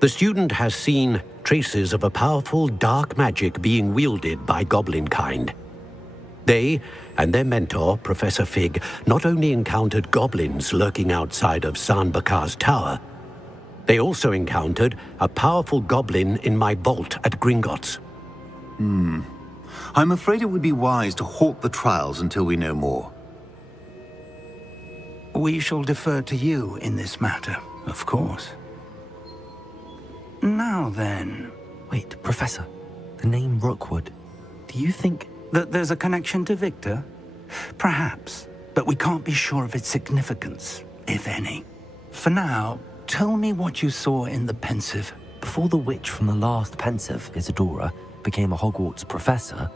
The student has seen traces of a powerful dark magic being wielded by goblin kind. They and their mentor, Professor Fig, not only encountered goblins lurking outside of Sanbakar's tower, they also encountered a powerful goblin in my vault at Gringotts. I'm afraid it would be wise to halt the trials until we know more. We shall defer to you in this matter, of course. Now then... Wait, Professor. The name Rookwood. Do you think... that there's a connection to Victor? Perhaps, but we can't be sure of its significance, if any. For now, tell me what you saw in the pensive. Before the witch from the last pensive, Isadora, became a Hogwarts professor,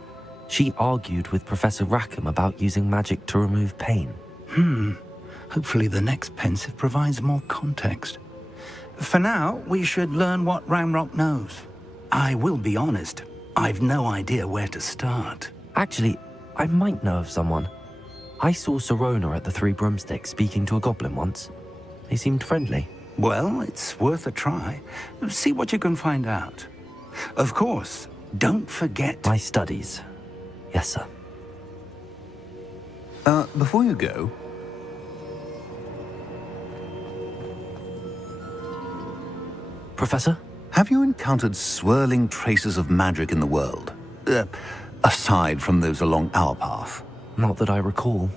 she argued with Professor Rackham about using magic to remove pain. Hopefully the next pensive provides more context. For now, we should learn what Ranrock knows. I will be honest, I've no idea where to start. Actually, I might know of someone. I saw Sirona at the Three Broomsticks speaking to a goblin once. They seemed friendly. Well, it's worth a try. See what you can find out. Of course, don't forget... my studies. Yes, sir. Before you go... Professor? Have you encountered swirling traces of magic in the world? Aside from those along our path? Not that I recall.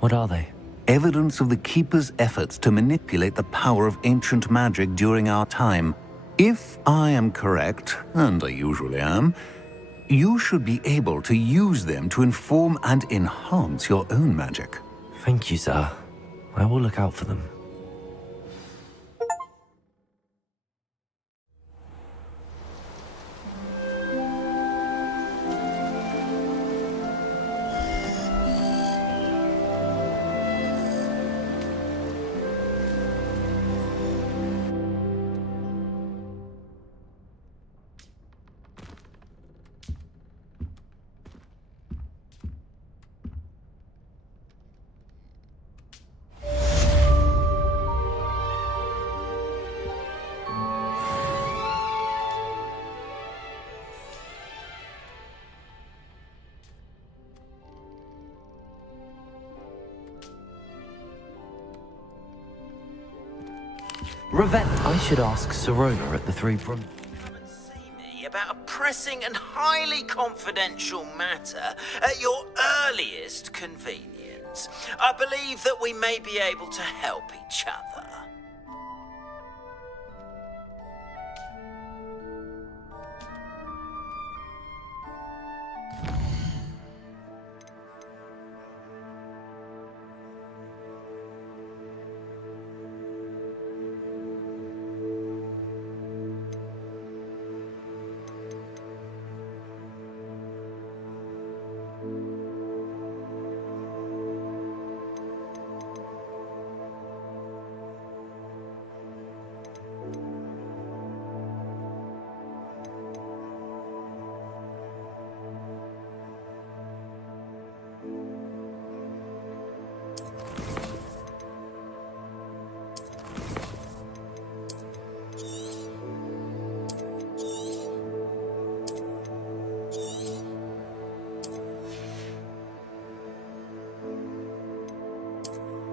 What are they? Evidence of the Keeper's efforts to manipulate the power of ancient magic during our time. If I am correct, and I usually am, you should be able to use them to inform and enhance your own magic. Thank you, sir. I will look out for them. I should ask Sirona at the Three Broom... about a pressing and highly confidential matter at your earliest convenience. I believe that we may be able to help each other.